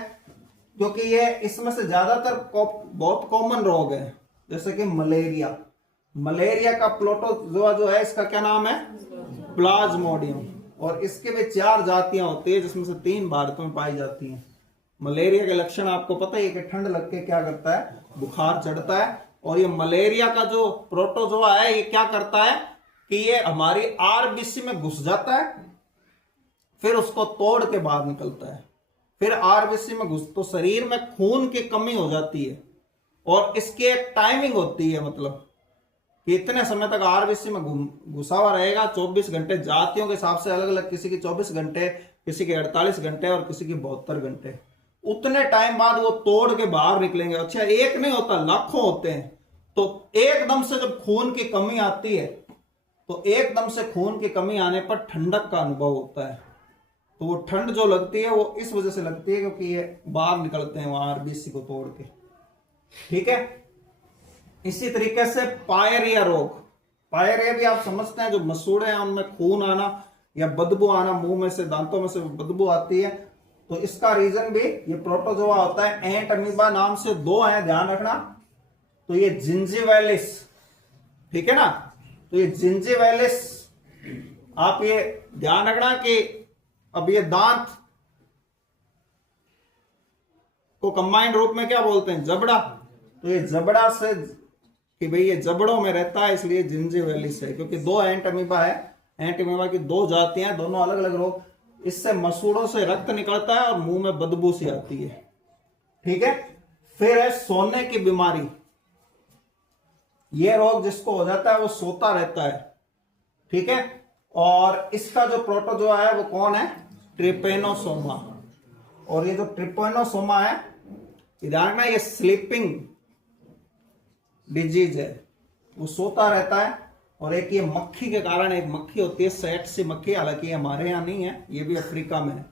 क्योंकि ये इसमें से ज्यादातर बहुत कॉमन रोग है। जैसे कि मलेरिया का प्रोटोजोआ जो है इसका क्या नाम है, प्लाज्मोडियम। और इसके भी 4 जातियां होती है जिसमें से 3 भारत में पाई जाती हैं। मलेरिया के लक्षण आपको पता है कि ठंड लग के क्या करता है, बुखार चढ़ता है। और ये मलेरिया का जो प्रोटोजोआ है ये क्या करता है कि ये हमारी आरबीसी में घुस जाता है, फिर उसको तोड़ के बाहर निकलता है। फिर आरबीसी में घुस तो शरीर में खून की कमी हो जाती है और इसकी एक टाइमिंग होती है, मतलब कि इतने समय तक आरबीसी में घुसा हुआ रहेगा 24 घंटे। जातियों के हिसाब से अलग अलग, किसी की 24 घंटे, किसी के 48 घंटे और किसी की 72 घंटे। उतने टाइम बाद वो तोड़ के बाहर निकलेंगे। अच्छा, एक नहीं होता, लाखों होते हैं। तो एकदम से जब खून की कमी आती है तो एकदम से खून की कमी आने पर ठंडक का अनुभव होता है। तो वो ठंड जो लगती है वो इस वजह से लगती है क्योंकि ये बाहर निकलते हैं वहां आरबीसी को तोड़ के। ठीक है, इसी तरीके से पायरिया रोग, पायरिया भी आप समझते हैं, जो मसूड़े हैं उनमें खून आना या बदबू आना, मुंह में से, दांतों में से बदबू आती है। तो इसका रीजन भी ये प्रोटोजोआ होता है। एंट अमीबा नाम से 2 हैं, ध्यान रखना। तो ये जिंजीवैलिस, ठीक है ना, तो ये जिंजीवैलिस आप ये ध्यान रखना कि अब ये दांत को कंबाइंड रूप में क्या बोलते हैं, जबड़ा। तो ये जबड़ा से कि भाई ये जबड़ों में रहता है इसलिए जिंजीवैलिस है, क्योंकि 2 एंट अमीबा है। एंट अमीबा की 2 जातियां हैं, दोनों अलग अलग रोग। इससे मसूड़ों से रक्त निकलता है और मुंह में बदबू सी आती है। ठीक है, फिर है सोने की बीमारी। यह रोग जिसको हो जाता है वो सोता रहता है ठीक है। और इसका जो प्रोटोजोआ है वो कौन है? ट्रिपेनोसोमा। और ये जो ट्रिपेनोसोमा है, ध्यान रखना, ये स्लीपिंग डिजीज है, वो सोता रहता है। और एक ये मक्खी के कारण, एक मक्खी होती है सैट सी मक्खी, हालांकि हमारे यहाँ नहीं है, ये भी अफ्रीका में है।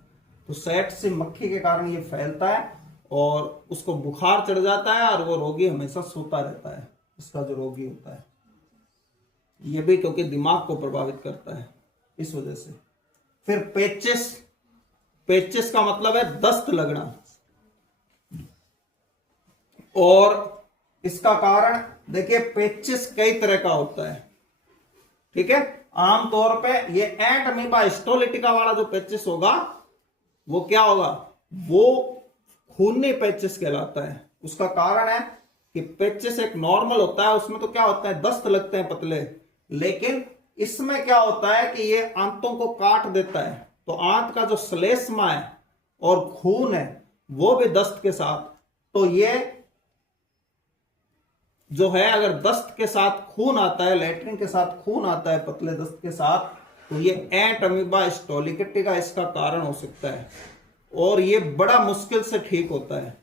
तो सैट सी मक्खी के कारण ये फैलता है और उसको बुखार चढ़ जाता है और वो रोगी हमेशा सोता रहता है, इसका जो रोगी होता है। ये भी क्योंकि दिमाग को प्रभावित करता है, इस वजह से। फिर पेचिस, पेचिस का मतलब है दस्त लगना। और इसका कारण देखिए, पेचिस कई तरह का होता है, ठीक है। आमतौर पे ये एंट अमीबा हिस्टोलिटिका वाला जो पेचिस होगा वो क्या होगा? वो खूनी पेचिस कहलाता है। उसका कारण है कि पेचिस एक नॉर्मल होता है, उसमें तो क्या होता है, दस्त लगते हैं पतले, लेकिन इसमें क्या होता है कि ये आंतों को काट देता है, तो आंत का जो श्लेष्मा है और खून है वो भी दस्त के साथ। तो ये जो है, अगर दस्त के साथ खून आता है, लैट्रिन के साथ खून आता है पतले दस्त के साथ, तो ये एंट अमीबा हिस्टोलिटिका इसका कारण हो सकता है। और ये बड़ा मुश्किल से ठीक होता है,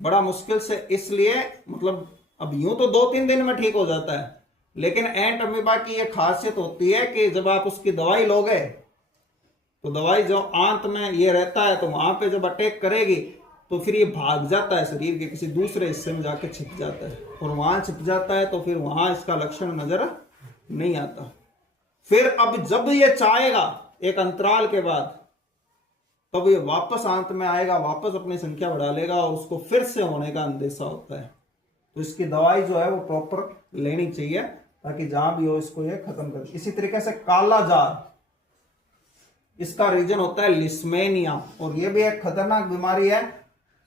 बड़ा मुश्किल से, इसलिए मतलब अब यूं तो 2-3 दिन में ठीक हो जाता है, लेकिन एंट अमीबा की ये खासियत होती है कि जब आप उसकी दवाई लोगे तो दवाई जो आंत में ये रहता है, तो वहां पे जब अटैक करेगी तो फिर ये भाग जाता है शरीर के किसी दूसरे हिस्से में जाके छिप जाता है, और वहां छिप जाता है तो फिर वहां इसका लक्षण नजर नहीं आता। फिर अब जब ये चाहेगा एक अंतराल के बाद, तब ये वापस आंत में आएगा, वापस अपनी संख्या बढ़ा लेगा और उसको फिर से होने का अंदेशा होता है। तो इसकी दवाई जो है वो प्रॉपर लेनी चाहिए, ताकि जहां भी हो इसको ये खत्म कर। इसी तरीके से काला जार, इसका रीजन होता है लिस्मेनिया, और ये भी एक खतरनाक बीमारी है।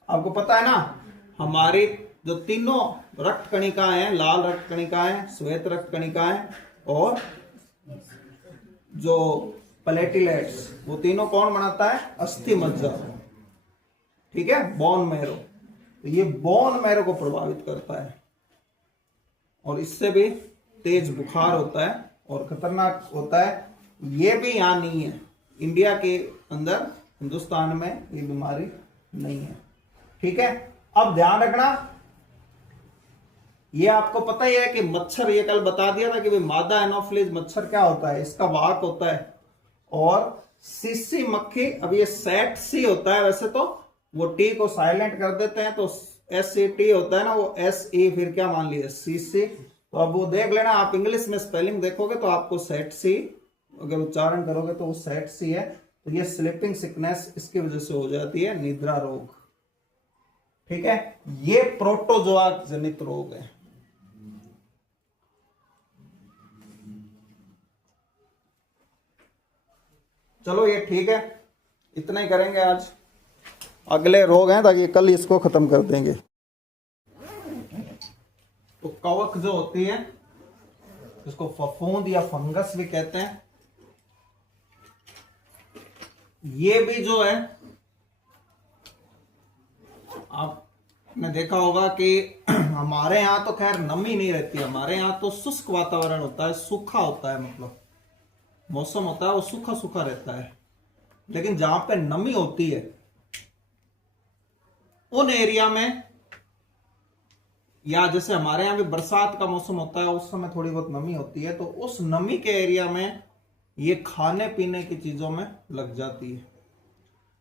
आपको पता है ना, हमारी जो तीनों रक्त कणिकाएं हैं, लाल रक्त कणिकाएं, श्वेत रक्त कणिकाएं और जो प्लेटलेट्स, वो तीनों कौन बनाता है? अस्थि मज्जा, ठीक है, बोन मैरो। तो ये बोन मैरो को प्रभावित करता है और इससे भी तेज बुखार होता है और खतरनाक होता है। ये भी यहां नहीं है, इंडिया के अंदर, हिंदुस्तान में ये बीमारी नहीं है, ठीक है। अब ध्यान रखना, ये आपको पता ही है कि मच्छर, ये कल बता दिया था कि भाई मादा एनोफिलीज मच्छर क्या होता है, इसका वाहक होता है। और सीसी मक्खी, अब ये सेट सी होता है, वैसे तो वो टी को साइलेंट कर देते हैं, तो SCT होता है ना, वो SE फिर क्या मान लिया, CC। तो अब वो देख लेना, आप इंग्लिश में स्पेलिंग देखोगे तो आपको सेट सी, अगर उच्चारण करोगे तो वो सेट सी है। तो ये स्लीपिंग सिकनेस इसकी वजह से हो जाती है, निद्रा रोग, ठीक है। ये प्रोटोजोआ जनित रोग है। चलो ये ठीक है, इतना ही करेंगे आज, अगले रोग हैं ताकि कल इसको खत्म कर देंगे। तो कवक जो होती है, इसको फफूंद या फंगस भी कहते हैं, ये भी जो है, आपने देखा होगा कि हमारे यहाँ तो खैर नमी नहीं रहती, हमारे यहाँ तो शुष्क वातावरण होता है, सूखा होता है, मतलब मौसम होता है वो सूखा सूखा रहता है। लेकिन जहां पे नमी होती है उन एरिया में, या जैसे हमारे यहाँ भी बरसात का मौसम होता है, उस समय थोड़ी बहुत नमी होती है, तो उस नमी के एरिया में ये खाने पीने की चीजों में लग जाती है।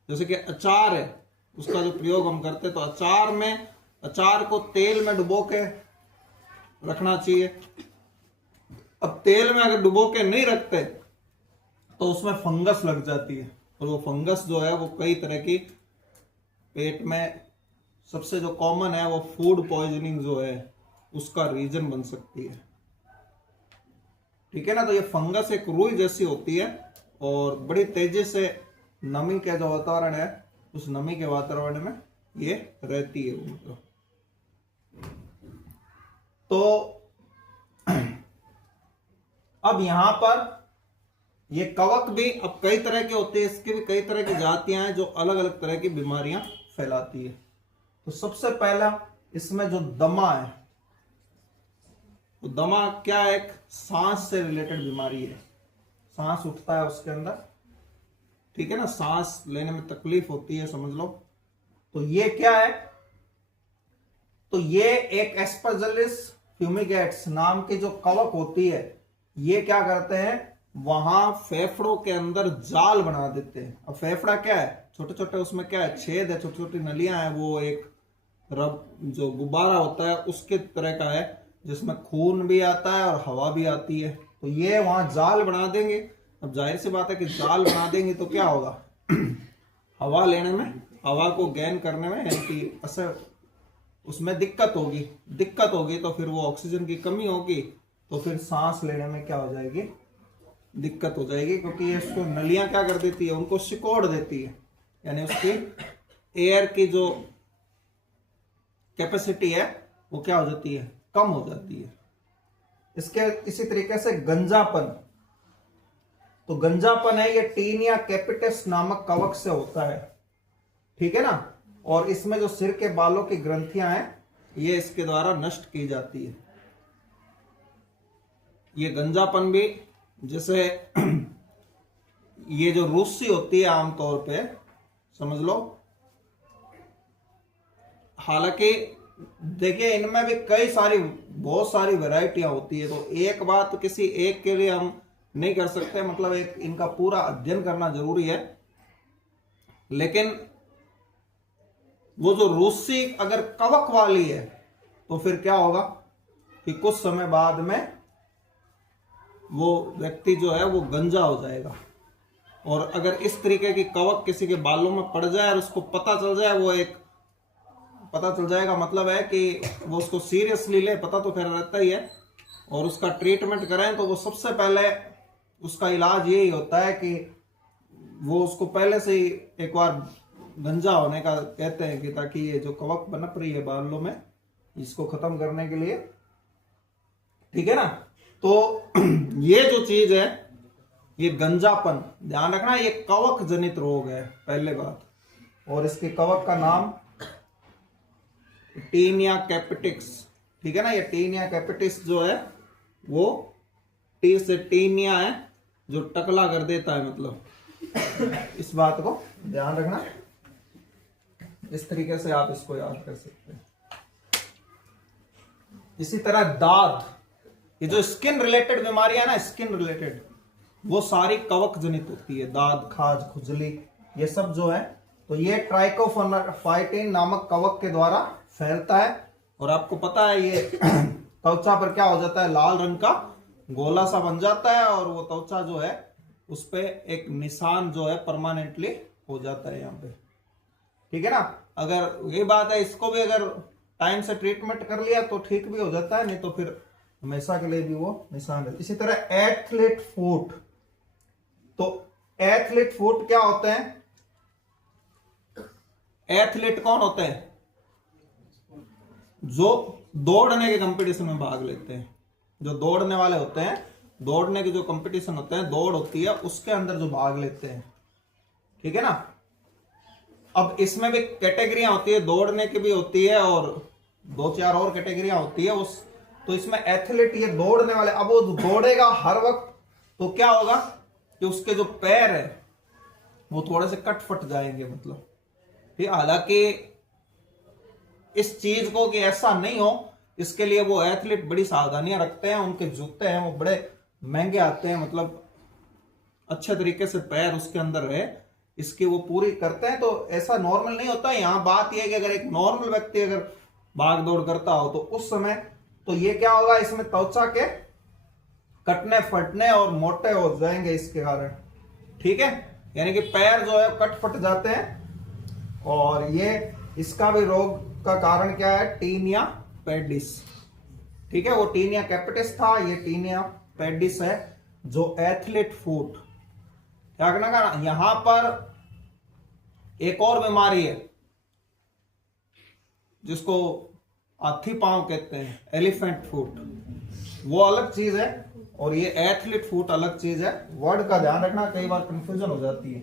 जैसे कि अचार है, उसका जो प्रयोग हम करते हैं, तो अचार में, अचार को तेल में डुबो के रखना चाहिए। अब तेल में अगर डुबो के नहीं रखते तो उसमें फंगस लग जाती है, और वो फंगस जो है वो कई तरह की, पेट में सबसे जो कॉमन है वो फूड पॉइजनिंग जो है उसका रीजन बन सकती है, ठीक है ना। तो ये फंगस एक रुई जैसी होती है और बड़ी तेजी से नमी का जो वातावरण है, उस नमी के वातावरण में ये रहती है, मतलब। तो अब यहां पर ये कवक भी अब कई तरह के होते हैं, इसके भी कई तरह की जातियां हैं जो अलग अलग तरह की बीमारियां फैलाती है। तो सबसे पहला इसमें जो दमा है, तो दमा क्या है, एक सांस से रिलेटेड बीमारी है, सांस उठता है उसके अंदर, ठीक है ना, सांस लेने में तकलीफ होती है समझ लो। तो ये क्या है, तो ये एक एस्परजिलस फ्यूमिगेट्स नाम की जो कवक होती है, ये क्या करते हैं, वहां फेफड़ों के अंदर जाल बना देते हैं। अब फेफड़ा क्या है, छोटे छोटे उसमें क्या है, छेद है, छोटी छोटी नलियां हैं, वो एक रब जो गुब्बारा होता है उसके तरह का है, जिसमें खून भी आता है और हवा भी आती है। तो ये वहां जाल बना देंगे। अब जाहिर सी बात है कि जाल बना देंगे तो क्या होगा हवा लेने में, हवा को गेन करने में, यानी कि असर उसमें दिक्कत होगी तो फिर वो ऑक्सीजन की कमी होगी, तो फिर सांस लेने में क्या हो जाएगी, दिक्कत हो जाएगी, क्योंकि ये उसको नलियां क्या कर देती है, उनको सिकोड़ देती है, यानी उसकी एयर की जो कैपेसिटी है वो क्या हो जाती है, कम हो जाती है। इसके इसी तरीके से गंजापन, तो गंजापन है ये टीनिया कैपिटस नामक कवक से होता है, ठीक है ना, और इसमें जो सिर के बालों की ग्रंथियां हैं ये इसके द्वारा नष्ट की जाती है। ये गंजापन भी, जैसे ये जो रूसी होती है आमतौर पे समझ लो, हालांकि देखिए इनमें भी बहुत सारी वैरायटियां होती है, तो एक बात किसी एक के लिए हम नहीं कर सकते, मतलब एक इनका पूरा अध्ययन करना जरूरी है। लेकिन वो जो रूसी अगर कवक वाली है तो फिर क्या होगा कि कुछ समय बाद में वो व्यक्ति जो है वो गंजा हो जाएगा। और अगर इस तरीके की कवक किसी के बालों में पड़ जाए और उसको पता चल जाए, वो एक पता चल जाएगा मतलब है कि वो उसको सीरियसली ले, पता तो खैर रहता ही है, और उसका ट्रीटमेंट करें, तो वो सबसे पहले उसका इलाज यही होता है कि वो उसको पहले से ही एक बार गंजा होने का कहते हैं, कि ताकि ये जो कवक बनप रही है बालों में, इसको खत्म करने के लिए, ठीक है ना। तो ये जो चीज है, ये गंजापन, ध्यान रखना, ये कवक जनित रोग है पहले बात, और इसके कवक का नाम टीनिया कैपिटिक्स, ठीक है ना। ये टीनिया कैपिटिक्स जो है वो टी से टीनिया है, जो टकला कर देता है, मतलब इस बात को ध्यान रखना, इस तरीके से आप इसको याद कर सकते हैं। इसी तरह दाद, ये जो स्किन रिलेटेड बीमारियां ना, स्किन रिलेटेड, वो सारी कवक जनित होती है, दाद, खाज, खुजली, ये सब जो है, तो ये ट्राइकोफाइटिन नामक कवक के द्वारा फैलता है। और आपको पता है ये त्वचा पर क्या हो जाता है, लाल रंग का गोला सा बन जाता है, और वो त्वचा जो है उस पे एक निशान जो है परमानेंटली हो जाता है यहाँ पे, ठीक है ना। अगर ये बात है, इसको भी अगर टाइम से ट्रीटमेंट कर लिया तो ठीक भी हो जाता है, नहीं तो फिर हमेशा के लिए भी वो निशान है। इसी तरह एथलीट फुट, तो एथलीट फुट क्या होते हैं, एथलीट कौन होते हैं, जो दौड़ने के कंपटीशन में भाग लेते हैं, जो दौड़ने वाले होते हैं, दौड़ने के जो कंपटीशन होते हैं, दौड़ होती है उसके अंदर जो भाग लेते हैं, ठीक है ना। अब इसमें भी कैटेगरियां होती है, दौड़ने की भी होती है और 2-4 और कैटेगरियां होती है उस, तो इसमें एथलीट ये दौड़ने वाले, अब वो दौड़ेगा हर वक्त, तो क्या होगा कि उसके जो पैर है वो थोड़े से कट फट जाएंगे, मतलब ठीक। हालांकि इस चीज को कि ऐसा नहीं हो, इसके लिए वो एथलीट बड़ी सावधानियां रखते हैं, उनके जूते हैं वो बड़े महंगे आते हैं, मतलब अच्छे तरीके से पैर उसके अंदर रहे, इसकी वो पूरी करते हैं। तो ऐसा नॉर्मल नहीं होता। यहाँ बात यह है कि अगर एक नॉर्मल व्यक्ति अगर भाग दौड़ करता हो तो उस समय तो ये क्या होगा, इसमें त्वचा के कटने फटने और मोटे हो जाएंगे इसके कारण, ठीक है, यानी कि पैर जो है कट फट जाते हैं। और ये इसका भी रोग का कारण क्या है, टीनिया पेडिस, ठीक है, वो टीनिया कैपिटिस था, ये टीनिया पेडिस है, जो एथलीट फुट। क्या करना का, यहां पर एक और बीमारी है जिसको हाथी पांव कहते हैं, एलिफेंट फुट, वो अलग चीज है, और ये एथलीट फुट अलग चीज है। वर्ड का ध्यान रखना, कई बार कंफ्यूजन हो जाती है।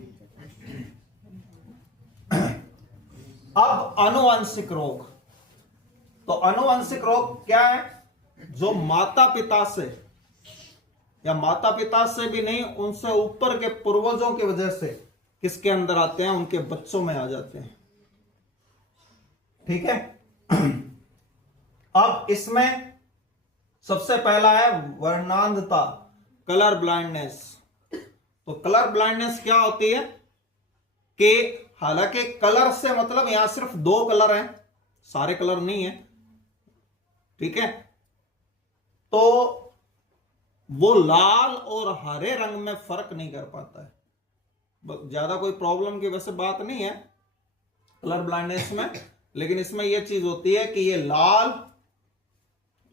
अब अनुवांशिक रोग, तो अनुवांशिक रोग क्या है, जो माता पिता से या माता पिता से भी नहीं, उनसे ऊपर के पूर्वजों की वजह से किसके अंदर आते हैं, उनके बच्चों में आ जाते हैं। ठीक है। अब इसमें सबसे पहला है वर्णांधता, कलर ब्लाइंडनेस। तो कलर ब्लाइंडनेस क्या होती है कि हालांकि कलर से मतलब यहां सिर्फ 2 कलर हैं, सारे कलर नहीं है। ठीक है। तो वो लाल और हरे रंग में फर्क नहीं कर पाता है। ज्यादा कोई प्रॉब्लम की वैसे बात नहीं है कलर ब्लाइंडनेस में, लेकिन इसमें यह चीज होती है कि ये लाल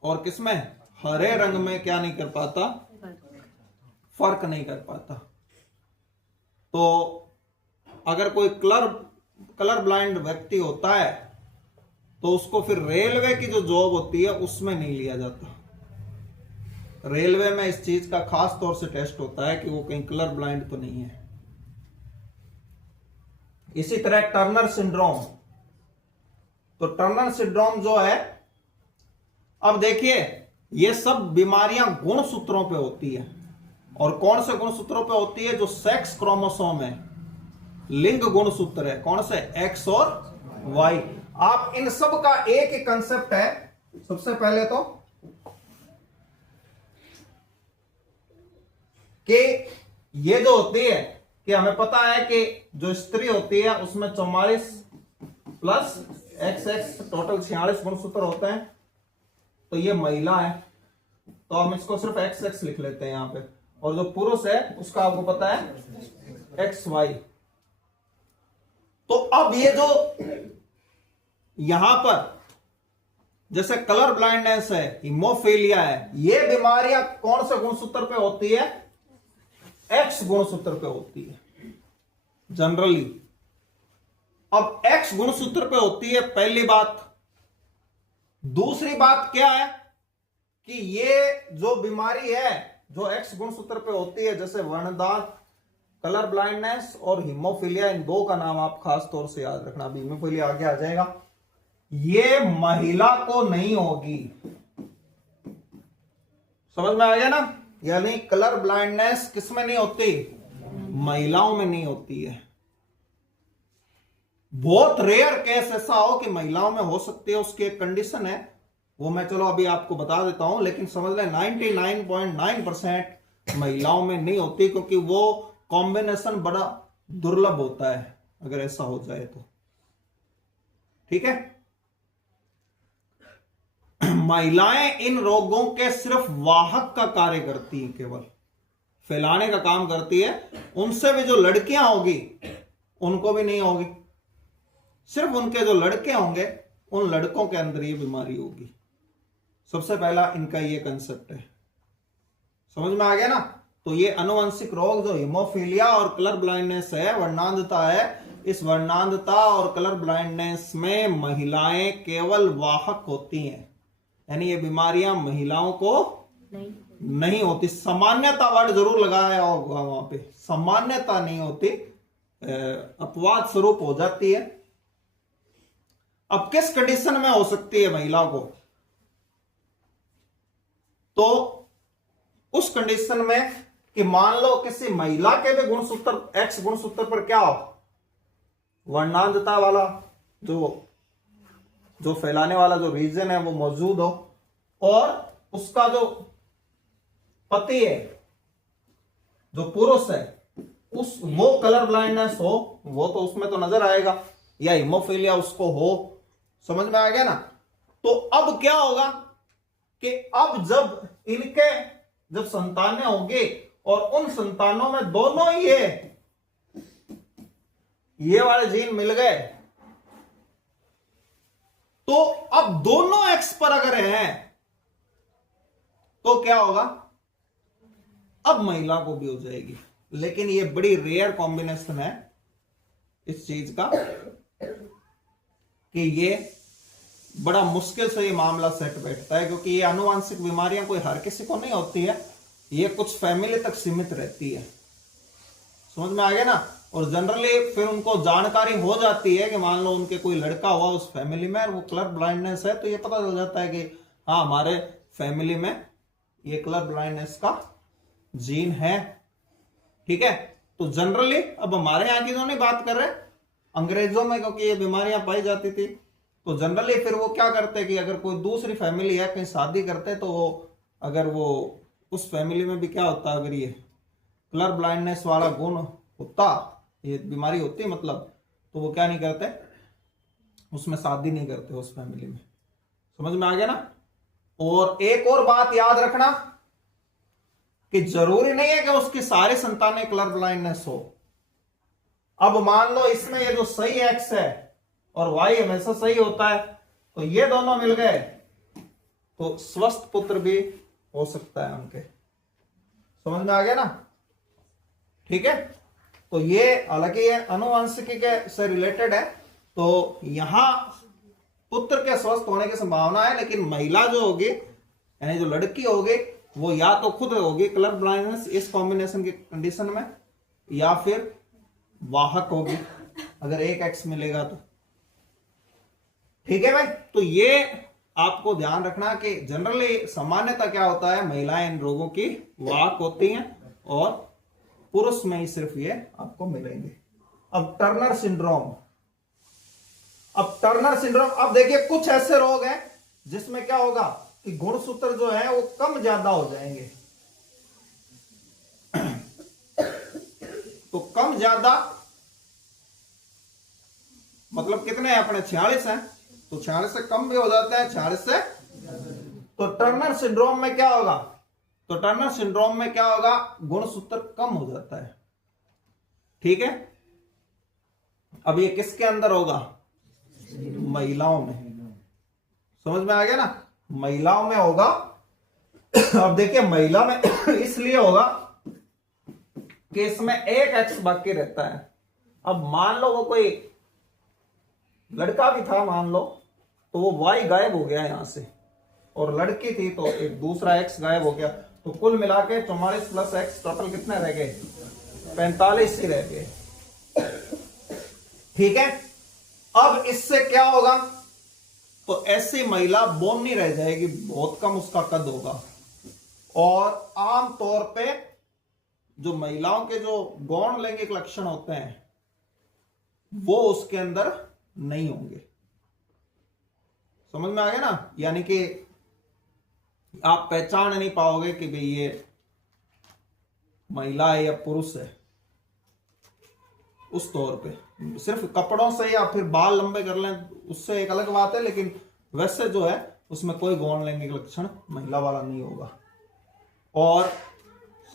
और किसमें, हरे रंग में क्या नहीं कर पाता, फर्क नहीं कर पाता। तो अगर कोई कलर ब्लाइंड व्यक्ति होता है तो उसको फिर रेलवे की जो जॉब होती है उसमें नहीं लिया जाता। रेलवे में इस चीज का खास तौर से टेस्ट होता है कि वो कहीं कलर ब्लाइंड तो नहीं है। इसी तरह टर्नर सिंड्रोम। तो टर्नर सिंड्रोम जो है, अब देखिए ये सब बीमारियां गुणसूत्रों पे होती है। और कौन से गुणसूत्रों पे होती है, जो सेक्स क्रोमोसोम है, लिंग गुणसूत्र है, कौन से, एक्स और वाई। आप इन सब का एक ही कंसेप्ट है। सबसे पहले तो कि ये जो होती है कि हमें पता है कि जो स्त्री होती है उसमें 44 प्लस XX टोटल 46 गुणसूत्र होते हैं। तो ये महिला है तो हम इसको सिर्फ XX लिख लेते हैं यहां पे, और जो पुरुष है उसका आपको पता है XY। तो अब ये जो यहां पर जैसे कलर ब्लाइंडनेस है, हीमोफीलिया है, ये बीमारियां कौन से गुणसूत्र पे होती है, X गुणसूत्र पे होती है जनरली। अब X गुणसूत्र पे होती है, पहली बात। दूसरी बात क्या है कि ये जो बीमारी है जो X गुणसूत्र पे होती है, जैसे वर्णदात, कलर ब्लाइंडनेस और हीमोफीलिया, इन 2 का नाम आप खास तौर से याद रखना। अभी हीमोफीलिया आगे आ जाएगा। ये महिला को नहीं होगी, समझ में आ गया ना। यानी कलर ब्लाइंडनेस किसमें नहीं होती, महिलाओं में नहीं होती है। बहुत रेयर केस ऐसा हो कि महिलाओं में हो सकती है, उसकी एक कंडीशन है, वो मैं चलो अभी आपको बता देता हूं। लेकिन समझ लें 99.9% महिलाओं में नहीं होती, क्योंकि वो कॉम्बिनेशन बड़ा दुर्लभ होता है अगर ऐसा हो जाए तो। ठीक है। महिलाएं इन रोगों के सिर्फ वाहक का कार्य करती हैं, केवल फैलाने का काम करती है। उनसे भी जो लड़कियां होगी उनको भी नहीं होगी, सिर्फ उनके जो लड़के होंगे उन लड़कों के अंदर ये बीमारी होगी। सबसे पहला इनका ये कंसेप्ट है, समझ में आ गया ना। तो ये अनुवंशिक रोग जो हीमोफीलिया और कलर ब्लाइंडनेस है, वर्णांधता है, इस वर्णांधता और कलर ब्लाइंडनेस में महिलाएं केवल वाहक होती हैं। यानी ये बीमारियां महिलाओं को नहीं होती। सामान्यता वर्ड जरूर लगाया होगा वहां पे, सामान्यता नहीं होती, अपवाद स्वरूप हो जाती है। अब किस कंडीशन में हो सकती है महिला को, तो उस कंडीशन में कि मान लो किसी महिला के भी गुणसूत्र, X गुणसूत्र पर क्या हो, वर्णांधता वाला जो फैलाने वाला जो रीजन है वो मौजूद हो, और उसका जो पति है, जो पुरुष है, वो कलर ब्लाइंडनेस हो, वो तो उसमें तो नजर आएगा, या हीमोफीलिया उसको हो। समझ में आ गया ना। तो अब क्या होगा कि अब जब संतानें होंगी और उन संतानों में दोनों ही ये वाले जीन मिल गए, तो अब दोनों एक्स पर अगर हैं तो क्या होगा, अब महिला को भी हो जाएगी। लेकिन ये बड़ी रेयर कॉम्बिनेशन है इस चीज का कि ये बड़ा मुश्किल से ये मामला सेट बैठता है, क्योंकि ये आनुवांशिक बीमारियां कोई हर किसी को नहीं होती है, ये कुछ फैमिली तक सीमित रहती है। समझ में आ गया ना। और जनरली फिर उनको जानकारी हो जाती है कि मान लो उनके कोई लड़का हुआ उस फैमिली में और वो कलर ब्लाइंडनेस है, तो ये पता चल जाता है कि हाँ हमारे फैमिली में ये कलर ब्लाइंडनेस का जीन है। ठीक है, तो जनरली अब हमारे यहाँ की जो नहीं बात कर रहे, अंग्रेजों में क्योंकि ये बीमारियां पाई जाती थी, तो जनरली फिर वो क्या करते कि अगर कोई दूसरी फैमिली है कहीं शादी करते तो वो अगर वो उस फैमिली में भी क्या होता अगर ये कलर ब्लाइंडनेस वाला गुण होता, ये बीमारी होती मतलब, तो वो क्या नहीं करते, उसमें शादी नहीं करते उस फैमिली में। समझ में आ गया ना। और एक और बात याद रखना कि जरूरी नहीं है कि उसकी सारी संतानें कलर ब्लाइंडनेस हो। अब मान लो इसमें ये जो सही एक्स है और वाई हमेशा सही होता है, तो ये दोनों मिल गए तो स्वस्थ पुत्र भी हो सकता है उनके। समझ में आ गया ना। ठीक है, तो ये हालांकि ये आनुवंशिकी के से रिलेटेड है, तो यहां पुत्र के स्वस्थ होने की संभावना है, लेकिन महिला जो होगी यानी जो लड़की होगी वो या तो खुद होगी कलर ब्लाइंडनेस इस कॉम्बिनेशन की कंडीशन में, या फिर वाहक होगी अगर एक एक्स मिलेगा तो। ठीक है भाई, तो ये आपको ध्यान रखना कि जनरली सामान्यता क्या होता है, महिलाएं इन रोगों की वाहक होती हैं और पुरुष में ही सिर्फ ये आपको मिलेंगे। अब टर्नर सिंड्रोम, अब देखिए कुछ ऐसे रोग हैं जिसमें क्या होगा कि गुणसूत्र जो है वो कम ज्यादा हो जाएंगे। तो कम ज्यादा मतलब कितने हैं अपने 46 हैं, तो 46 से कम भी हो जाता है, 46 से। तो टर्नर सिंड्रोम में क्या होगा, गुणसूत्र कम हो जाता है। ठीक है, अब ये किसके अंदर होगा, महिलाओं में। समझ में आ गया ना, महिलाओं में होगा। अब देखिए महिला में इसलिए होगा कि इसमें एक एक्स बाकी रहता है। अब मान लो वो कोई लड़का भी था मान लो, तो वो वाई गायब हो गया यहां से, और लड़की थी तो एक दूसरा एक्स गायब हो गया, तो कुल मिला के 44 प्लस एक्स टोटल कितने रह गए, 45 ही रह गए। ठीक है, अब इससे क्या होगा, तो ऐसी महिला बोनी रह जाएगी, बहुत कम उसका कद होगा, और आमतौर पे जो महिलाओं के जो गौण लैंगिक लक्षण होते हैं वो उसके अंदर नहीं होंगे। समझ में आ गया ना, यानी कि आप पहचान नहीं पाओगे कि भाई ये महिला है या पुरुष है उस तौर पे। सिर्फ कपड़ों से या फिर बाल लंबे कर लें उससे एक अलग बात है, लेकिन वैसे जो है उसमें कोई गौण लैंगिक लक्षण महिला वाला नहीं होगा। और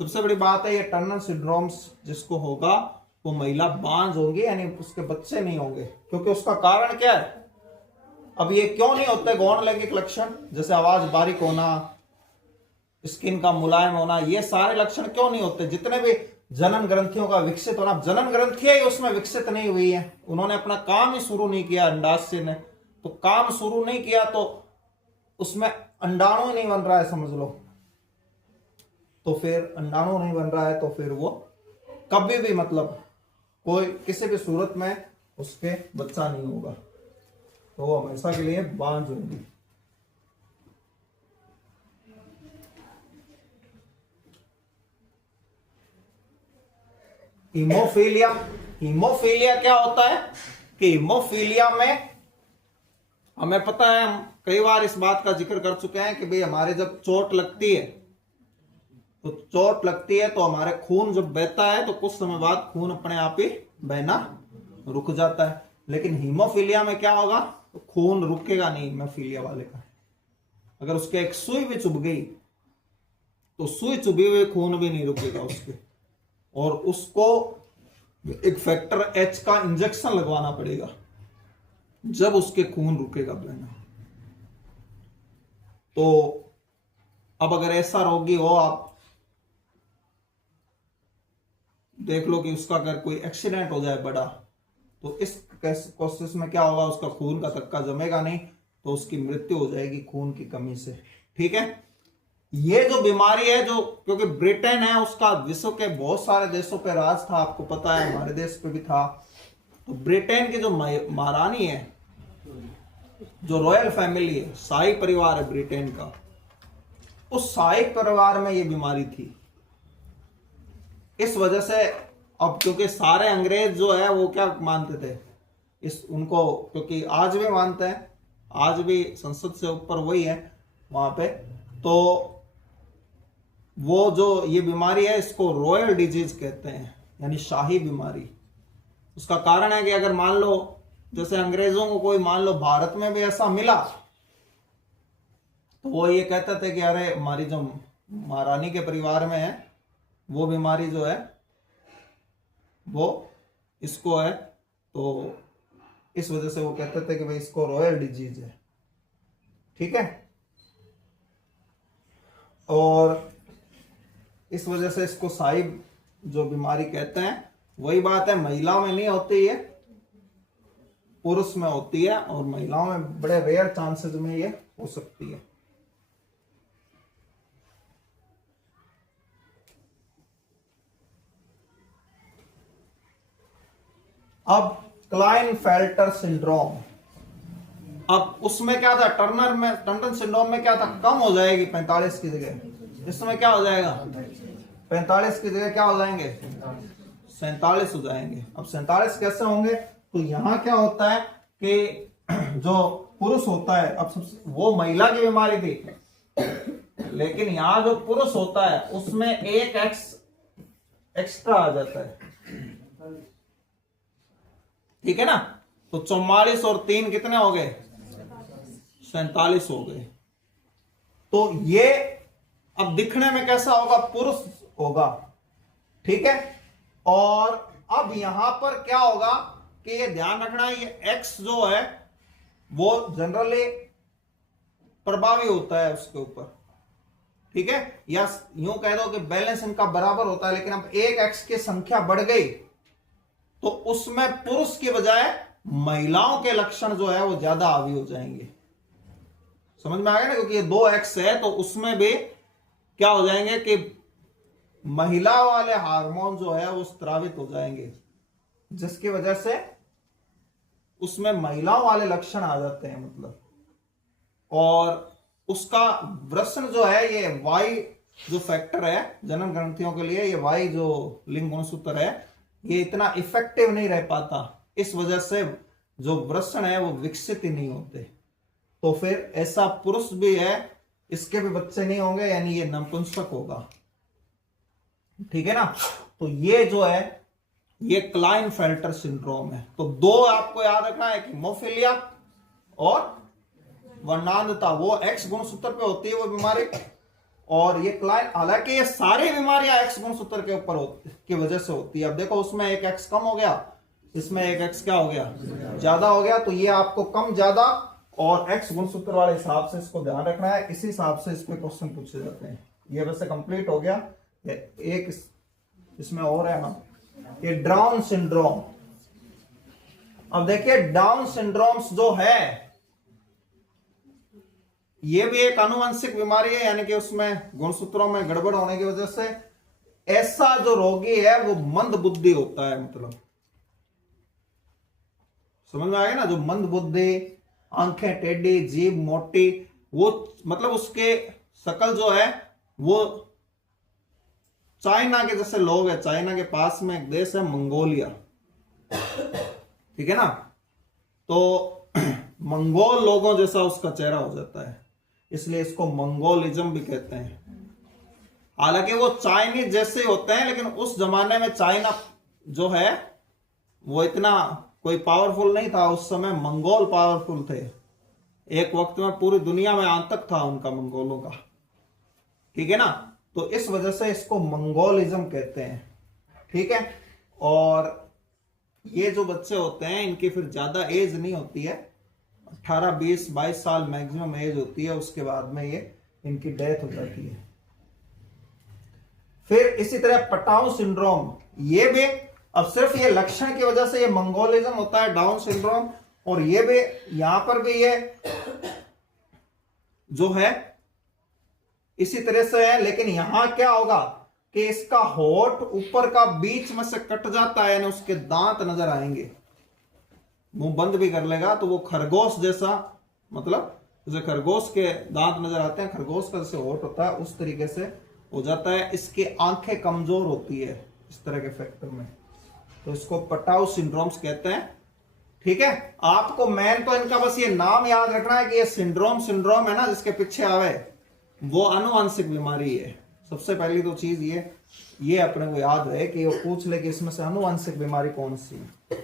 सबसे बड़ी बात है ये टर्नर सिंड्रोम्स जिसको होगा वो महिला बांझ होंगी, यानी उसके बच्चे नहीं होंगे। क्योंकि उसका कारण क्या है, अब ये क्यों नहीं होते गौण लैंगिक लक्षण, जैसे आवाज बारीक होना, स्किन का मुलायम होना, ये सारे लक्षण क्यों नहीं होते। जितने भी जनन ग्रंथियों का विकसित होना, जनन ग्रंथियां ही उसमें विकसित नहीं हुई है, उन्होंने अपना काम ही शुरू नहीं किया, अंडाशय ने तो काम शुरू नहीं किया, तो उसमें अंडाणु नहीं बन रहा है समझ लो। तो फिर अंडाणु नहीं बन रहा है तो फिर वो कभी भी मतलब कोई किसी भी सूरत में उसके बच्चा नहीं होगा, तो वो हमेशा के लिए बांझ होगी। हीमोफीलिया क्या होता है कि हीमोफीलिया में हमें पता है, हम कई बार इस बात का जिक्र कर चुके हैं कि भाई हमारे जब चोट लगती है तो हमारे खून जब बहता है तो कुछ समय बाद खून अपने आप ही बहना रुक जाता है। लेकिन हीमोफीलिया में क्या होगा, तो खून रुकेगा नहीं हीमोफीलिया वाले का। अगर उसके एक सुई भी चुभ गई तो सुई चुभे हुए खून भी नहीं रुकेगा उसके, और उसको एक फैक्टर एच का इंजेक्शन लगवाना पड़ेगा जब उसके खून रुकेगा बहना। तो अब अगर ऐसा रोगी हो, आप देख लो कि उसका अगर कोई एक्सीडेंट हो जाए बड़ा, तो इस कोशिश में क्या होगा, उसका खून का थक्का जमेगा नहीं, तो उसकी मृत्यु हो जाएगी खून की कमी से। ठीक है, ये जो बीमारी है, जो क्योंकि ब्रिटेन है उसका विश्व के बहुत सारे देशों पे राज था, आपको पता है हमारे देश पे भी था। तो ब्रिटेन की जो महारानी है, जो रॉयल फैमिली है, शाही परिवार है ब्रिटेन का, उस शाही परिवार में ये बीमारी थी। इस वजह से अब क्योंकि सारे अंग्रेज जो है वो क्या मानते थे इस उनको, क्योंकि आज भी मानते हैं, आज भी संसद से ऊपर वही है वहां पे, तो वो जो ये बीमारी है इसको रॉयल डिजीज कहते हैं, यानी शाही बीमारी। उसका कारण है कि अगर मान लो जैसे अंग्रेजों को कोई मान लो भारत में भी ऐसा मिला तो वो ये कहते थे कि अरे हमारी जो महारानी के परिवार में है वो बीमारी जो है वो इसको है, तो इस वजह से वो कहते थे कि भाई इसको रॉयल डिजीज है। ठीक है, और इस वजह से इसको शाही जो बीमारी कहते हैं। वही बात है, महिलाओं में नहीं होती है, पुरुष में होती है, और महिलाओं में बड़े रेयर चांसेस में ये हो सकती है। अब क्लाइनफेल्टर सिंड्रोम, अब उसमें क्या था, टर्नर सिंड्रोम में क्या था, कम हो जाएगी 45 की जगह, इसमें क्या हो जाएगा 45 की जगह क्या हो जाएंगे 47 हो जाएंगे। अब 47 कैसे होंगे, तो यहां क्या होता है कि जो पुरुष होता है, अब वो महिला की बीमारी थी, लेकिन यहां जो पुरुष होता है उसमें एक एक्स एक्स्ट्रा आ जाता है। ठीक है ना, तो 44 और 3 कितने हो गए 47 हो गए। तो ये अब दिखने में कैसा होगा, पुरुष होगा। ठीक है, और अब यहां पर क्या होगा कि ये ध्यान रखना है, ये एक्स जो है वो जनरली प्रभावी होता है उसके ऊपर। ठीक है, या यूं कह दो कि बैलेंस इनका बराबर होता है, लेकिन अब एक एक्स की संख्या बढ़ गई तो उसमें पुरुष की बजाय महिलाओं के लक्षण जो है वो ज्यादा हावी हो जाएंगे। समझ में आ गया ना, क्योंकि ये 2 एक्स है तो उसमें भी क्या हो जाएंगे कि महिला वाले हार्मोन जो है वो स्रावित हो जाएंगे, जिसकी वजह से उसमें महिलाओं वाले लक्षण आ जाते हैं मतलब। और उसका वृषण जो है, ये वाई जो फैक्टर है जनन ग्रंथियों के लिए, ये वाई जो लिंग गुणसूत्र है, ये इतना इफेक्टिव नहीं रह पाता, इस वजह से जो वृषण है वो विकसित ही नहीं होते। तो फिर ऐसा पुरुष भी है, इसके भी बच्चे नहीं होंगे, यानी ये नपुंसक होगा। ठीक है ना, तो ये जो है ये क्लाइनफेल्टर सिंड्रोम है। तो 2 आपको याद रखना है, हिमोफिलिया और वर्णांधता, वो एक्स गुणसूत्र पे होती है वो बीमारी, और ये हालांकि ये सारी बीमारियां एक्स गुणसूत्र के ऊपर की वजह से होती है। अब देखो उसमें एक एक्स कम हो गया, इसमें एक एक्स क्या हो गया ज्यादा हो गया, तो ये आपको कम ज्यादा और एक्स गुणसूत्र वाले हिसाब से इसको ध्यान रखना है, इसी हिसाब से इस पे क्वेश्चन पूछे जाते हैं। ये वैसे कंप्लीट हो गया, एक इसमें और है ना, ये डाउन सिंड्रोम। अब देखिए डाउन सिंड्रोम्स जो है ये भी एक आनुवंशिक बीमारी है, यानी कि उसमें गुणसूत्रों में गड़बड़ होने की वजह से ऐसा जो रोगी है वो मंद बुद्धि होता है। मतलब समझ में आ गया ना, जो मंद बुद्धि, आंखें टेढ़ी, जीभ मोटी, वो मतलब उसके शकल जो है वो चाइना के जैसे लोग है। चाइना के पास में एक देश है मंगोलिया, ठीक है ना, तो मंगोल लोगों जैसा उसका चेहरा हो जाता है, इसलिए इसको मंगोलिज्म भी कहते हैं। हालांकि वो चाइनीज जैसे होते हैं, लेकिन उस जमाने में चाइना जो है वो इतना कोई पावरफुल नहीं था, उस समय मंगोल पावरफुल थे। एक वक्त में पूरी दुनिया में आतंक था उनका, मंगोलों का। ठीक है ना, तो इस वजह से इसको मंगोलिज्म कहते हैं। ठीक है, और ये जो बच्चे होते हैं इनकी फिर ज्यादा एज नहीं होती है, 18, 20, 22 साल मैक्सिमम एज होती है, उसके बाद में ये इनकी डेथ हो जाती है। फिर इसी तरह पटाउ सिंड्रोम, ये भी अब सिर्फ ये लक्षण की वजह से ये मंगोलिज्म होता है, डाउन सिंड्रोम, और ये भी यहां पर भी ये जो है इसी तरह से है, लेकिन यहां क्या होगा कि इसका होठ ऊपर का बीच में से कट जाता है, यानी उसके दांत नजर आएंगे, मुंह बंद भी कर लेगा तो वो खरगोश जैसा मतलब जैसे खरगोश के दांत नजर आते हैं, खरगोश का जैसे होठ होता है उस तरीके से हो जाता है। इसकी आंखें कमजोर होती है इस तरह के फैक्टर में, तो इसको पटाउ सिंड्रोम्स कहते हैं। ठीक है, आपको मेन तो इनका बस ये नाम याद रखना है कि ये सिंड्रोम है ना जिसके पीछे आवे, वो आनुवंशिक बीमारी है। सबसे पहली तो चीज ये अपने को याद रहे कि वो पूछ ले कि इसमें से आनुवंशिक बीमारी कौन सी है।